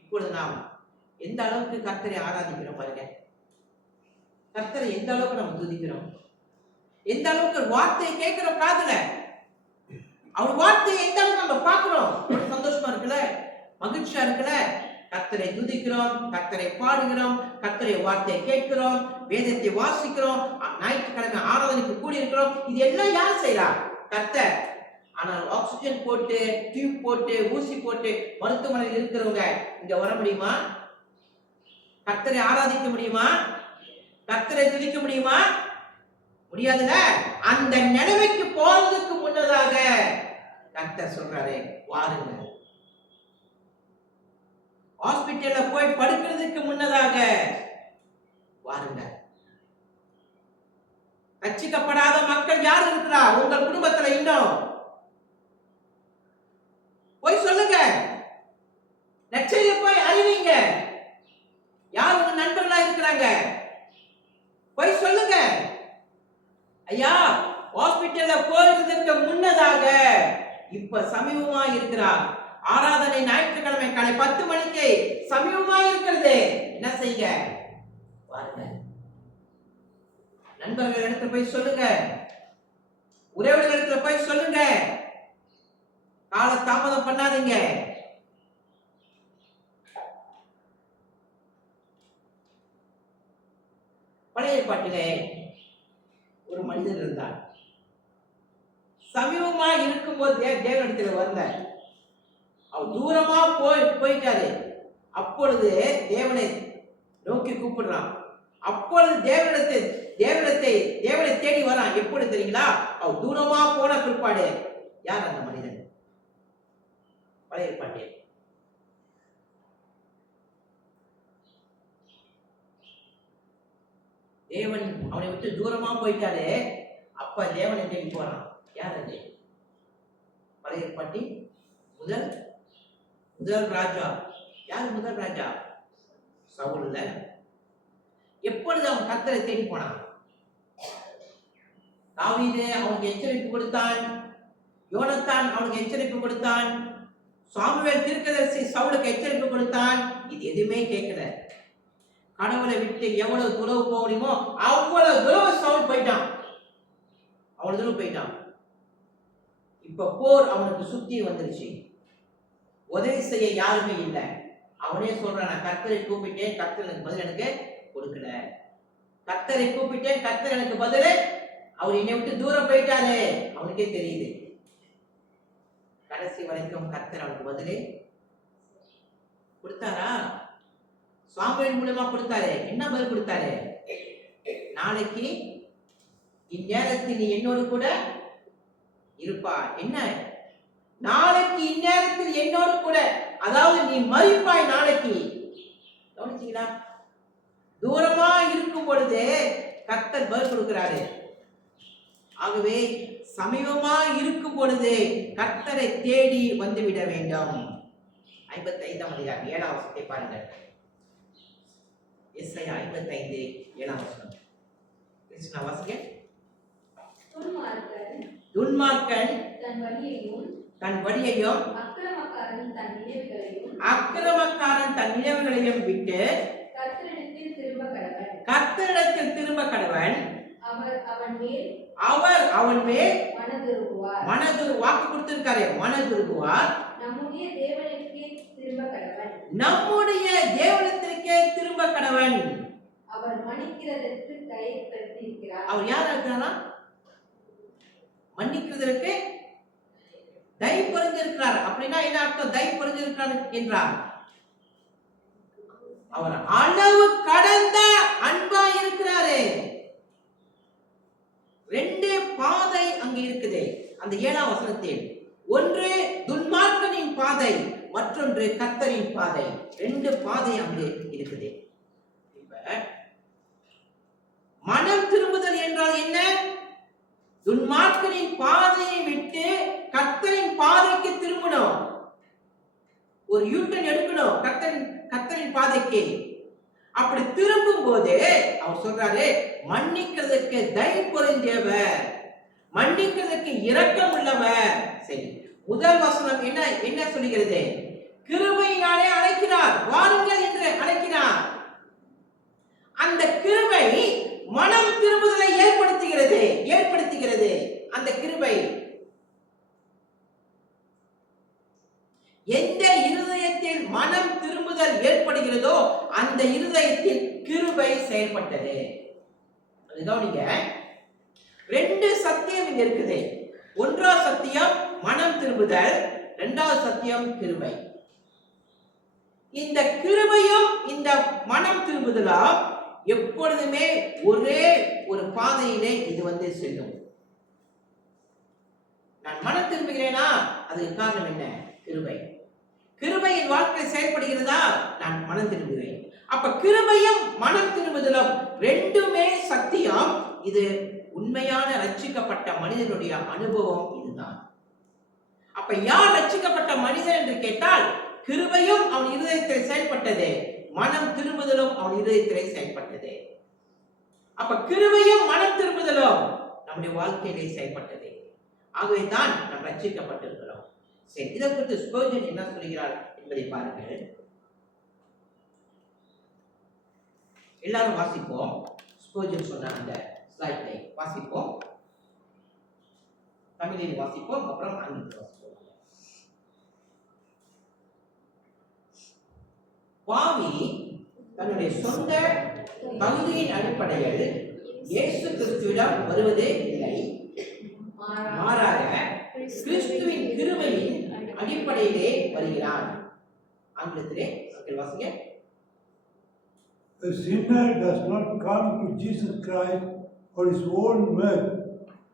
இப்பொழுது நாம் எந்த அளவுக்கு கர்த்தரை ஆராதிக்கிறோம் பாருங்க. கர்த்தரை எந்த அளவுக்கு நம்ம துதிக்கிறோம், எந்த அளவுக்கு வார்த்தையை கேட்கிறோம் காதுல, அவர் வார்த்தையை எந்த அளவுக்கு நம்ம பார்க்கிறோம், சந்தோஷமா இருக்குல்ல, மகிழ்ச்சியா இருக்குல்ல. கர்த்தரை துதிக்கிறோம், கர்த்தரை பாடுகிறோம், கர்த்தரை வார்த்தையை கேட்கிறோம், வேதத்தை வாசிக்கிறோம், ஞாயிற்றுக்கிழமை ஆராதனைக்கு கூடி இருக்கிறோம். இது எல்லாம் யார் செய்யறா? கர்த்தர். ஆனால் ஆக்சிஜன் போட்டு, டியூப் போட்டு, ஊசி போட்டு மருத்துவமனையில் இருக்கிறவங்க இங்க வர முடியுமா? கர்த்தரை ஆராதிக்க முடியுமா? கர்த்தரை துதிக்க முடியுமா? முடியாதுல. அந்த நிலைமைக்கு போறதுக்கு முன்னதாக கர்த்தர் சொல்றாரு, வாருங்க. ஹாஸ்பிட்டல்ல போய் படுக்கிறதுக்கு முன்னதாக வாருங்க. ரட்சிக்கப்படாத மக்கள் யார் இருக்கிறா உங்கள் குடும்பத்துல? இன்னும் போய் சொல்லுங்க, நற்செய்தியை போய் அறிவிங்க. யார் உங்க நண்பர்களா இருக்கிறாங்க? போய் சொல்லுங்க, ஐயா ஹாஸ்பிட்டல்ல போறதுக்கு முன்னதாக இப்ப சமீபமா இருக்கிறார் ஆராதனை, ஞாயிற்றுக்கிழமை காலை 10 மணிக்கு சமீபமா இருக்கிறது, என்ன செய்யுங்க? வாருங்க. நண்பர்கள் இடத்துல போய் சொல்லுங்க, உறவினர் இடத்துல போய் சொல்லுங்க, கால தாமதம் பண்ணாதீங்க. பழைய ஏற்பாட்டிலே ஒரு மனிதர் இருந்தார். சமீபமா இருக்கும்போது தேவனிடத்துல வந்தார். அவர் தூரமா போயிட்டாரு. அப்பொழுது தேவனை நோக்கி கூப்பிடுறான். அப்பொழுது தேவனை தேடி வரான். எப்பொழுது தெரியுங்களா? அவர் தூரமா போன பிற்பாடு. யார் அந்த மனிதன்? பழைய ஏற்பாட்டில் தேவன் அவனை விட்டு தூரமா போயிட்டாரு. அப்ப தேவனை தேடி போறான். யார் அது? பழைய ஏற்பாட்டில் முதல் ராஜா. யார் முதல் ராஜா? சவுல். எப்பொழுது அவன் கர்த்தரை தேடி போனான்? தாவீது அவனுக்கு எச்சரிப்பு கொடுத்தான், யோனத்தான் அவனுக்கு எச்சரிப்பு கொடுத்தான், சாமுவேல் தீர்க்கதரிசி சவுலுக்கு எச்சரிப்பு கொடுத்தான். இது எதுவுமே கேட்கல. கடவுளை விட்டு எவ்வளவு துறவு போக முடியுமோ அவ்வளவு துறவு சவுல் போயிட்டான். அவ்வளவு தூரம் போயிட்டான். இப்ப போர் அவனுக்கு சுத்தி வந்துருச்சு. உதவி செய்ய யாருமே இல்லை. அவனே சொல்றான், நான் கர்த்தரை கூப்பிட்டேன், கர்த்தர் எனக்கு பதில் எனக்கு கொடுக்கல. கர்த்தரை கூப்பிட்டேன், கர்த்தர் எனக்கு பதில், அவர் என்னை விட்டு தூரம் போயிட்டாரு. அவனுக்கே தெரியுது. கடைசி வரைக்கும் கர்த்தர் அவனுக்கு பதிலே கொடுத்தாரா? சாமுவேல் மூலமா கொடுத்தாரு. என்ன பதில் கொடுத்தாரு? நாளைக்கு இந்நேரத்தில் நீ என்னோடு கூட இருப்பா. என்ன? நாளைக்கு இந்நேரத்தில் என்னோடு கூட, அதாவது நீ மரிப்பாய் நாளைக்கு. கவனிச்சீங்களா? தூரமா இருக்கும் பொழுது கர்த்தர் பதில் கொடுக்கிறாரு. ஆகவே சமீபமா இருக்கும் பொழுது கர்த்தரை தேடி வந்துவிட வேண்டும். 55ஆம் அதிகாரம் 7ஆம் வசனத்தை பாருங்கள். எஸ்ஐயா 55 7ஆம் வசனம். கிருஷ்ணா வாசிங்க. துன்மார்க்கன் தன் வழியையும் அக்கிரமக்காரன் தன் நினைவுகளையும் விட்டு கர்த்தரிடத்தில் திரும்ப கடவன். அவர் அவன் மேல் வாக்கு கொடுத்திருக்காரு, மனதுருகுவார். நம்முடைய தேவனிடத்திற்கே திரும்ப கடவன். அவர் மன்னிக்கிறதற்கு தயப்படுத்தியிருக்கிறார். அவர் யாரா இருக்கிறாரா? மன்னிக்கிறதற்கு தயவு புரிஞ்சிருக்கிறார். அப்படின்னா என்ன அர்த்தம்? தயவு புரிஞ்சிருக்கிறார் என்றார் அவர் அளவு கடந்த அன்பா இருக்கிறாரு. ரெண்டு பாதை அங்க இருக்குது அந்த 7ஆம் வசனத்தில். ஒன்று துன்மார்க்கனின் பாதை, மற்றொன்று கர்த்தரின் பாதை. ரெண்டு பாதை அங்கு இருக்குது. இப்ப மனம் திரும்புதல் என்றால் என்ன? துன்மார்க்கனின் பாதையை விட்டு கர்த்தரின் பாதைக்கு திரும்பணும். ஒரு யூட்டன் எடுக்கணும் கர்த்தரின் பாதைக்கு. அப்படி திரும்பும் போது அவர் சொல்றாரு, மன்னிக்கிறதுக்கு தயவு புரிஞ்சவர், மன்னிக்கிறதுக்கு இரக்கம் உள்ளவர். சரி, முதல் வசனம் என்ன சொல்லுகிறது? கிருபையினாலே அழைக்கிறார், வாருங்கள் என்று அழைக்கிறார். அந்த கிருபை மனம் திரும்புதலை ஏற்படுத்துகிறது. அந்த கிருபை எந்த இருதயத்தில் மனம் திரும்புதல் ஏற்படுகிறதோ அந்த இருதயத்தில் கிருபை செயல்பட்டது. கவனிங்க, ரெண்டு சத்தியம் இங்க இருக்குது. ஒன்றாவது சத்தியம் மனம் திரும்புதல், இரண்டாவது சத்தியம் கிருபை. இந்த கிருபையும் இந்த மனம் திரும்புதலும் எப்பொழுதுமே ஒரே ஒரு பாதையிலே இது செல்லும். நான் மனம் திரும்புகிறேனா, அதுக்கு காரணம் என்ன? கிருபை. கிருபையின் வாழ்க்கை செயல்படுகிறதா, நான் மனம் திரும்புகிறேன். அப்ப கிருபையும் மனம் திரும்புதலும் ரெண்டுமே சத்தியம். இது உண்மையான ரட்சிக்கப்பட்ட மனிதனுடைய அனுபவம் இதுதான். அப்ப யார் ரட்சிக்கப்பட்ட மனிதன் என்று கேட்டால், கிருபையும் அவன் இருதயத்தில் செயல்பட்டது, மனம் திரும்புதலும் அவன் இருதயத்திலே செயல்பட்டது. அப்ப கிருபையும் மனம் திரும்புதலும் நம்முடைய வாழ்க்கையிலே செயல்பட்டது. ஆகவே தான் நாம் ரட்சிக்கப்பட்டிருக்கிறோம். சரி, இதை குறித்து ஸ்பர்ஜன் என்ன சொல்கிறார் என்பதை பாருங்கள். எல்லாரும் வாசிப்போம். ஸ்பர்ஜன் சொன்ன அந்த ஸ்லைடை வாசிப்போம். தமிழில் வாசிப்போம், அப்புறம் ஆங்கிலத்தில் வாசிப்போம். பாவி தன்னுடைய சொந்த தகுதியின் அடிப்படையில் இயேசு கிறிஸ்துவிடம் வருவதே இல்லை. மாறாக கிறிஸ்துவின் கிருபையின் அடிப்படையிலே வருகிறான். ஆங்கிலத்திலே வாசிங்க. A sinner does not come to Jesus Christ for his own merit,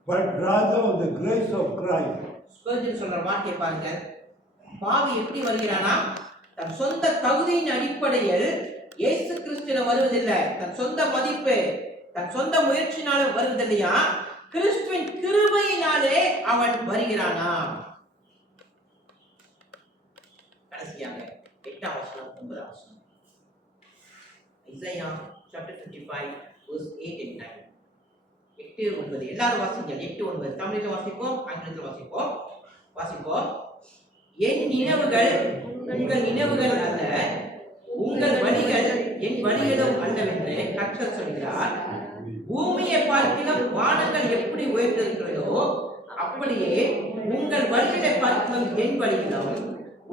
but rather on the grace of Christ. Spurgeon சொல்ற வார்த்தையை பாருங்க. பாவி எப்படி வருகிறானா? தன் சொந்த தகுதியின் அடிப்படையில் இயேசு கிறிஸ்துவிடம் வருவதில்லை. தன் சொந்த மதிப்பு, தன் சொந்த முயற்சினால வருவதில்லையா, கிறிஸ்துவின் கிருபையினாலே அவன் வருகிறானா. கடைசியாக 8ஆம் வசனம் 9ஆம் வசனம். Isaiah chapter 55 verse 8 and 9. 8 9 எல்லாரும் வாசிங்க. 8 9 தமிழில் வாசிப்போம், ஆங்கிலத்தில் வாசிப்போம். என் நினைவுகள் உங்கள் நினைவுகள் அல்ல, உங்கள் வழிகள் என் வழிகளும் அல்லவென்று கர்த்தர் சொல்கிறார். பூமியை பார்க்கிலும் வானங்கள் எப்படி உயர்ந்திருக்கிறதோ அப்படியே உங்கள் வழிகளை பார்க்கிலும் என் வழிகளும்,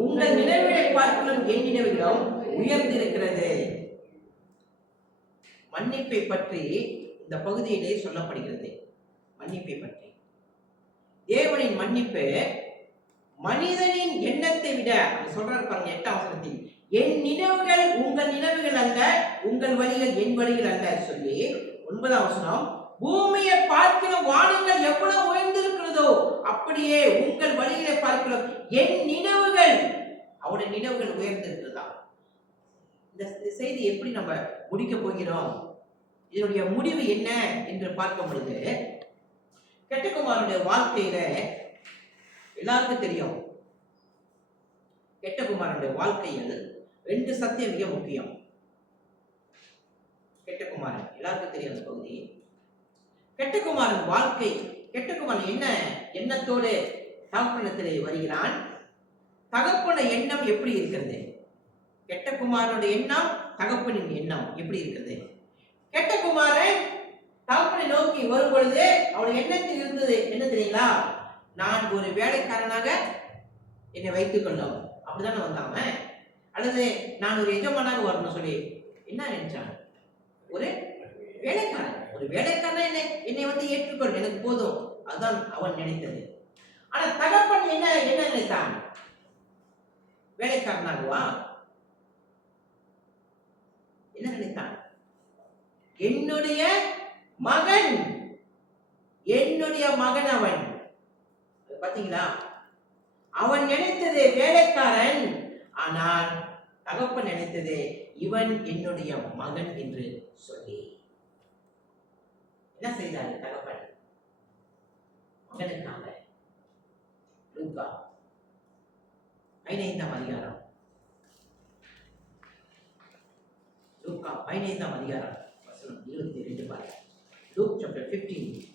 உங்கள் நினைவுகளை பார்க்கிலும் என் நினைவுகளும் உயர்ந்திருக்கிறது. மன்னிப்பை பற்றி இந்த பகுதியிலே சொல்லப்படுகிறது. மன்னிப்பை பற்றி தேவனின் மன்னிப்பு மனிதனின் எண்ணத்தை விட, சொல்றாரு பாருங்க 8ஆம் வசனத்தில், என் நினைவுகள் உங்கள் நினைவுகள் அல்ல, உங்கள் வழிகள் என் வழிகள் அல்ல சொல்லி 9ஆம் வசனம், பூமியை பார்க்கிலும் வானங்கள் எவ்வளவு உயர்ந்திருக்கிறதோ அப்படியே உங்கள் வழிகளை பார்க்கிலும் என் நினைவுகள், அவருடைய நினைவுகள் உயர்ந்திருக்கிறதா. இந்த செய்தி எப்படி நம்ம முடிக்க போகிறோம், இதனுடைய முடிவு என்ன என்று பார்க்கும் பொழுது, கெட்டகுமாரனுடைய வாழ்க்கையில எல்லாருக்கும் தெரியும். கெட்டகுமாரனுடைய வாழ்க்கையில் 2 சத்தியம் மிக முக்கியம். கெட்டகுமாரன் எல்லாருக்கும் தெரியும் அந்த பகுதி. கெட்டகுமாரன் வாழ்க்கை, கெட்டகுமாரன் என்ன எண்ணத்தோடு தகப்பனத்திலே வருகிறான். தகப்பன எண்ணம் எப்படி இருக்கிறது? கெட்டகுமாரனுடைய எண்ணம், தகப்பனின் எண்ணம் எப்படி இருக்கிறது? கெட்டகுமாரன் தகப்பனை நோக்கி வரும் பொழுது அவனுடைய எண்ணத்தில் இருந்தது என்ன தெரியுங்களா? நான் ஒரு வேலைக்காரனாக என்னை வைத்துக் கொள்ளும், அப்படிதானே வந்தாங்க. அல்லது நான் ஒரு எஜமானாக வரணும் சொல்லி என்ன நினைச்சான்? ஒரு வேலைக்காரன் என்னை ஏற்றுக்கொள், எனக்கு போதும், அதுதான் அவன் நினைத்தது. ஆனா தகப்பன் என்ன என்ன நினைத்தான்? வேலைக்காரனாகுவா? என்ன நினைத்தான்? என்னுடைய மகன், என்னுடைய மகன் அவன். பாத்தீங்களா? அவன் நினைத்தது வேலைக்காரன், ஆனால் தகப்பன் நினைத்தது இவன் என்னுடைய மகன் என்று சொல்லி என்ன செய்தார் தகப்பன்? மகனுக்காக லூக்கா 15ஆம் அதிகாரம், லூக்கா 15ஆம் அதிகாரம் வசனம் 22 பாருங்க. Luke chapter 15.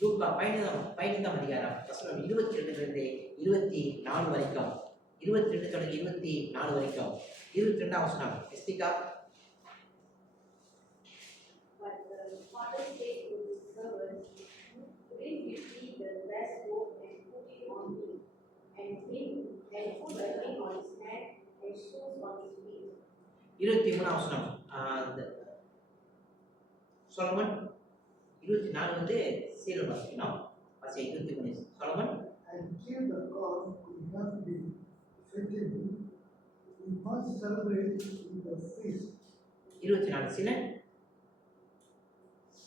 லூக்கா 15ஆம் அதிகாரம் வசனம் 22 இருந்து 24 வரைக்கும், 22 தொடங்கி 24 வரைக்கும். 22ஆம் வசனம் Yastika. But the father said to his servants, bring quickly the best robe and put it on him, and put a ring on his hand and shoes on his feet. 23ஆம் வசனம் Solomon. 24 வந்து சீரல் வாசிக்கணும். வாசி 23 Solomon. And till the God could not be fitted, we must celebrate in the feast. 24 Seelan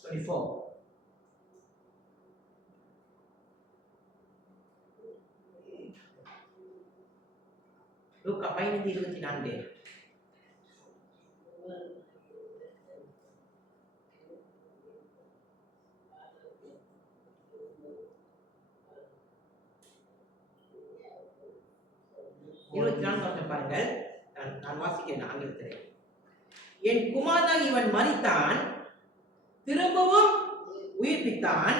24. லூக்கா 15:24. பாருங்கள், நான் வாசிக்கிறேன் ஆங்கிலத்தில். என் குமாரனாக இவன் மரித்தான், திரும்பவும் உயிர்ப்பித்தான்,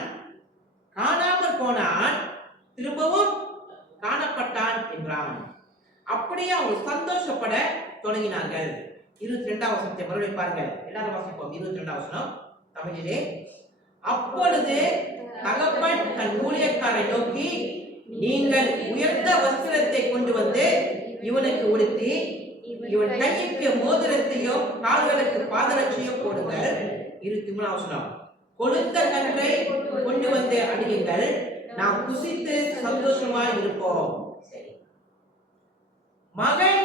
காணாமல் போனான், திரும்பவும் காணப்பட்டான் என்றான். அப்படியே அவங்க சந்தோஷப்பட தொடங்கினார்கள். 22ஆம் வசனத்தை மறுபடியும் பாருங்கள், எல்லாரும் வாசிப்போம். 22ஆம் வசனம் தமிழிலே. அப்பொழுது தகப்பன் தன் ஊழியக்காரை நோக்கி, நீங்கள் உயர்ந்த வஸ்திரத்தை கொண்டு வந்து இவனுக்கு உடுத்தி, இவன் கைக்கு மோதிரத்தையும் கால்களுக்கு பாதரட்சையும் போடுங்கள். 23ஆம் வசனம். கொழுந்த கன்றை கொண்டு வந்து அணியுங்கள், நாம் புசித்து சந்தோஷமாய் இருப்போம். சரி, மகன்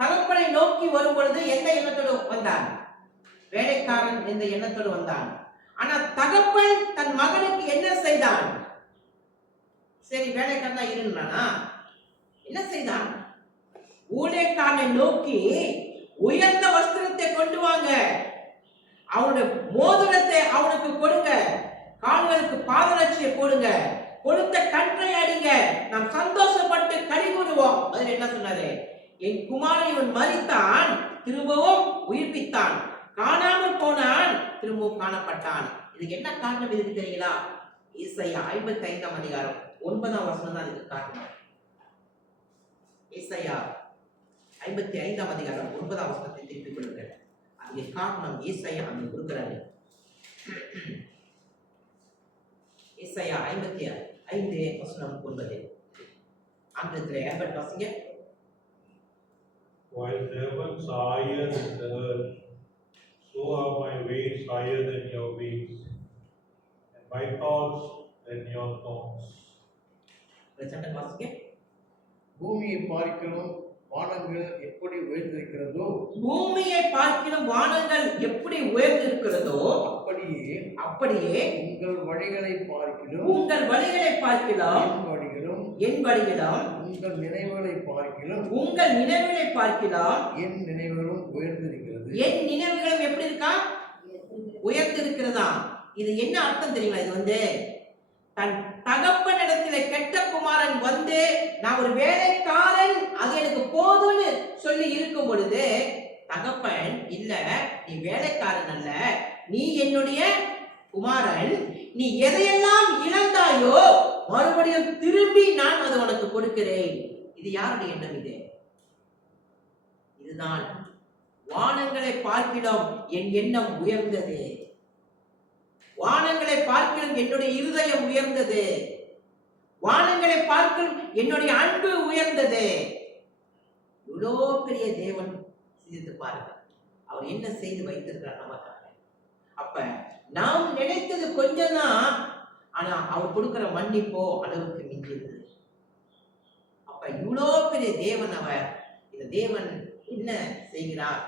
தகப்பனை நோக்கி வரும் பொழுது எந்த எண்ணத்தோடு வந்தான்? வேலைக்காரன் என்ற எண்ணத்தோடு வந்தான். ஆனா தகப்பன் தன் மகனுக்கு என்ன செய்தான்? சரி, வேலைக்காரன் தான் இருந்தானா? என்ன செய்தான்? ஊழியக்காரனை நோக்கி உயர்ந்த வஸ்திரத்தை கொண்டு வாங்க, அவனுடைய மோதிரத்தை அவனுக்கு கொடுங்க, கால்களுக்கு பாதரட்சியை போடுங்க, கொடுத்த கன்றை அடிங்க, நாம் சந்தோஷப்பட்டு கறி கூறுவோம். அதில் என்ன சொன்னாரு? என் குமாரன் இவன் மரித்தான், திரும்பவும் உயிர்ப்பித்தான், காணாமல் போனான், திரும்பவும் காணப்பட்டான். இதுக்கு என்ன காரணம் இதுக்கு தெரியுங்களா? ஏசாயா 55ஆம் அதிகாரம் 9ஆம் வசனம் தான் இதுக்கு காரணம். ஏசாயா 55ஆம் அதிகாரம் 9ஆம் வசனத்தை திருப்பிக் கொள்ளுங்கள். அதுக்கு காரணம் ஏசாயா அங்கு கொடுக்கிறாரு. ஏசாயா 55 வசனம் 9. ஆங்கிலத்தில் ஆல்பர்ட் வாசிங்க. While heavens are higher than the earth, so are my ways higher than your ways, and my thoughts than your thoughts. சட்டம் வாசிங்க. பூமியை பார்க்கிறோம் வானங்கள் எப்படி உயர்ந்திருக்கிறதோ, பூமியை பார்க்கிலும் வானங்கள் எப்படி உயர்ந்திருக்கிறதோ, அப்படியே உங்கள் வழிகளை பார்க்கிலும் உங்கள் வழிகளை பார்க்கலாம், என் வழிகளும் உங்கள் நினைவுகளை பார்க்கிலும் உங்கள் நினைவுகளை பார்க்கலாம், என் நினைவுகளும் உயர்ந்திருக்கிறது. என் நினைவுகளும் எப்படி இருக்கா? உயர்ந்திருக்கிறதா? இது என்ன அர்த்தம் தெரியுமா? இது வந்து தன் தகப்பனிடத்திலே கெட்ட குமாரன் வந்து, நான் ஒரு வேலைக்காரன், அது எனக்கு போதும்னு சொல்லி இருக்கும் பொழுது, தகப்பன் இல்ல, நீ வேலைக்காரன் அல்ல, நீ என்னுடைய குமாரன், நீ எதையெல்லாம் இழந்தாயோ மறுபடியும் திரும்பி நான் அதை உனக்கு கொடுக்கிறேன். இது யாருடைய எண்ணம்? இதுதான் வானங்களை பார்க்கிலும் என் எண்ணம் உயர்ந்தது, வானங்களை பார்க்கிலும் என்னுடைய இருதயம் உயர்ந்தது, வானங்களை பார்க்கிலும் என்னுடைய அன்பு உயர்ந்தது. இவ்வளோ பெரிய தேவன் சிந்தித்து பாருங்க. அவர் என்ன செய்து வைத்திருக்கிறார் நமக்காக. அப்ப நாம் நினைத்தது கொஞ்சம் தான், ஆனா அவர் கொடுக்கிற மன்னிப்போ அளவுக்கு மிஞ்சிருது. அப்ப இவ்வளோ பெரிய தேவன் அவர். இந்த தேவன் என்ன செய்கிறார்,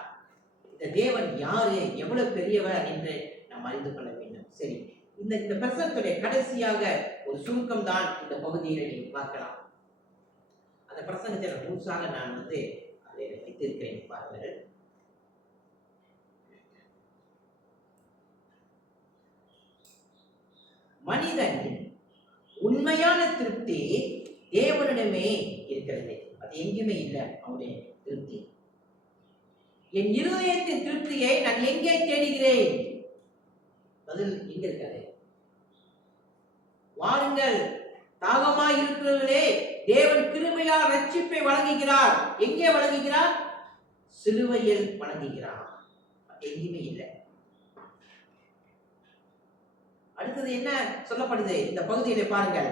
இந்த தேவன் யாரு, எவ்வளவு பெரியவர் என்று நாம் அறிந்து கொள்ள வேண்டும். சரி, இந்த பிரசனத்துடைய கடைசியாக ஒரு சுருக்கம் தான் இந்த பகுதியில் நீங்க பார்க்கலாம். அந்த பிரசங்கத்தை முழுசாக நான் அதை வைத்திருக்கிறேன் பாருங்கள். மனிதன் உண்மையான திருப்தி தேவனிடமே இருக்கிறது. அது எங்குமே இல்லை அவனுடைய திருப்தி. என் இருதயத்தின் திருப்தியை நான் எங்கே தேடுகிறேன்? பதில் எங்க இருக்காது. வாருங்கள், தாகமாய் இருக்கிறவர்களே, தேவன் கிருபையால் ரட்சிப்பை வழங்குகிறார். எங்கே வழங்குகிறார்? சிலுவையில் வழங்குகிறார். அது எங்குமே இல்லை. அடுத்தது என்ன சொல்லப்படுது இந்த பகுதியில பாருங்கள்.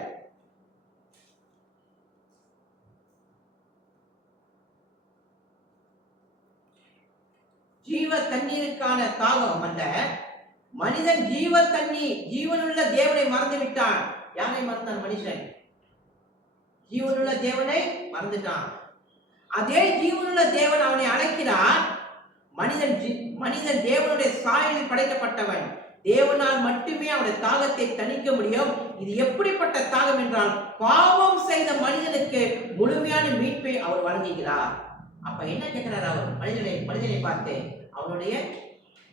ஜீவ தண்ணீருக்கான தாகம் அல்ல, மனிதன் ஜீவ தண்ணீர், ஜீவனுள்ள தேவனை மறந்து விட்டான். யாரை மறந்தான்? மனுஷன் ஜீவனுள்ள தேவனை மறந்துட்டான். அதே ஜீவனுள்ள தேவன் அவனை அழைக்கிறார். மனிதன் தேவனுடைய சாயலில் படைக்கப்பட்டவன். தேவனால் மட்டுமே அவனுடைய தாகத்தை தணிக்க முடியும். இது எப்படிப்பட்ட தாகம் என்றால், பாவம் செய்த மனிதனுக்கு முழுமையான மீட்பை அவர் வழங்குகிறார். அப்ப என்ன கேட்கிறார் அவர்? மனிதனை பார்த்து அவனுடைய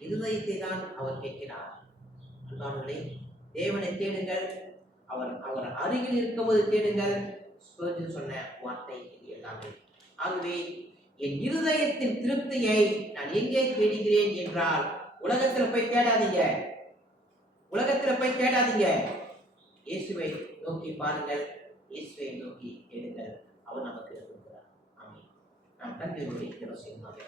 இருதயத்தை தான் அவர் கேட்கிறார். அன்பானவர்களே, தேவனை தேடுங்கள், அவர் அருகில் இருக்கும்போது தேடுங்கள். சொன்ன வார்த்தை இது எல்லாமே. ஆகவே என் இருதயத்தின் திருப்தியை நான் எங்கே தேடுகிறேன் என்றால், உலகத்தில் போய் தேடாதீங்க. இயேசுவை நோக்கி பாருங்கள், இயேசுவை நோக்கி தேடுங்கள். அவர் நமக்கு இருக்கிறார். ஆமென். நாம் கண்களை மூடி ஜெபம் செய்வோம்.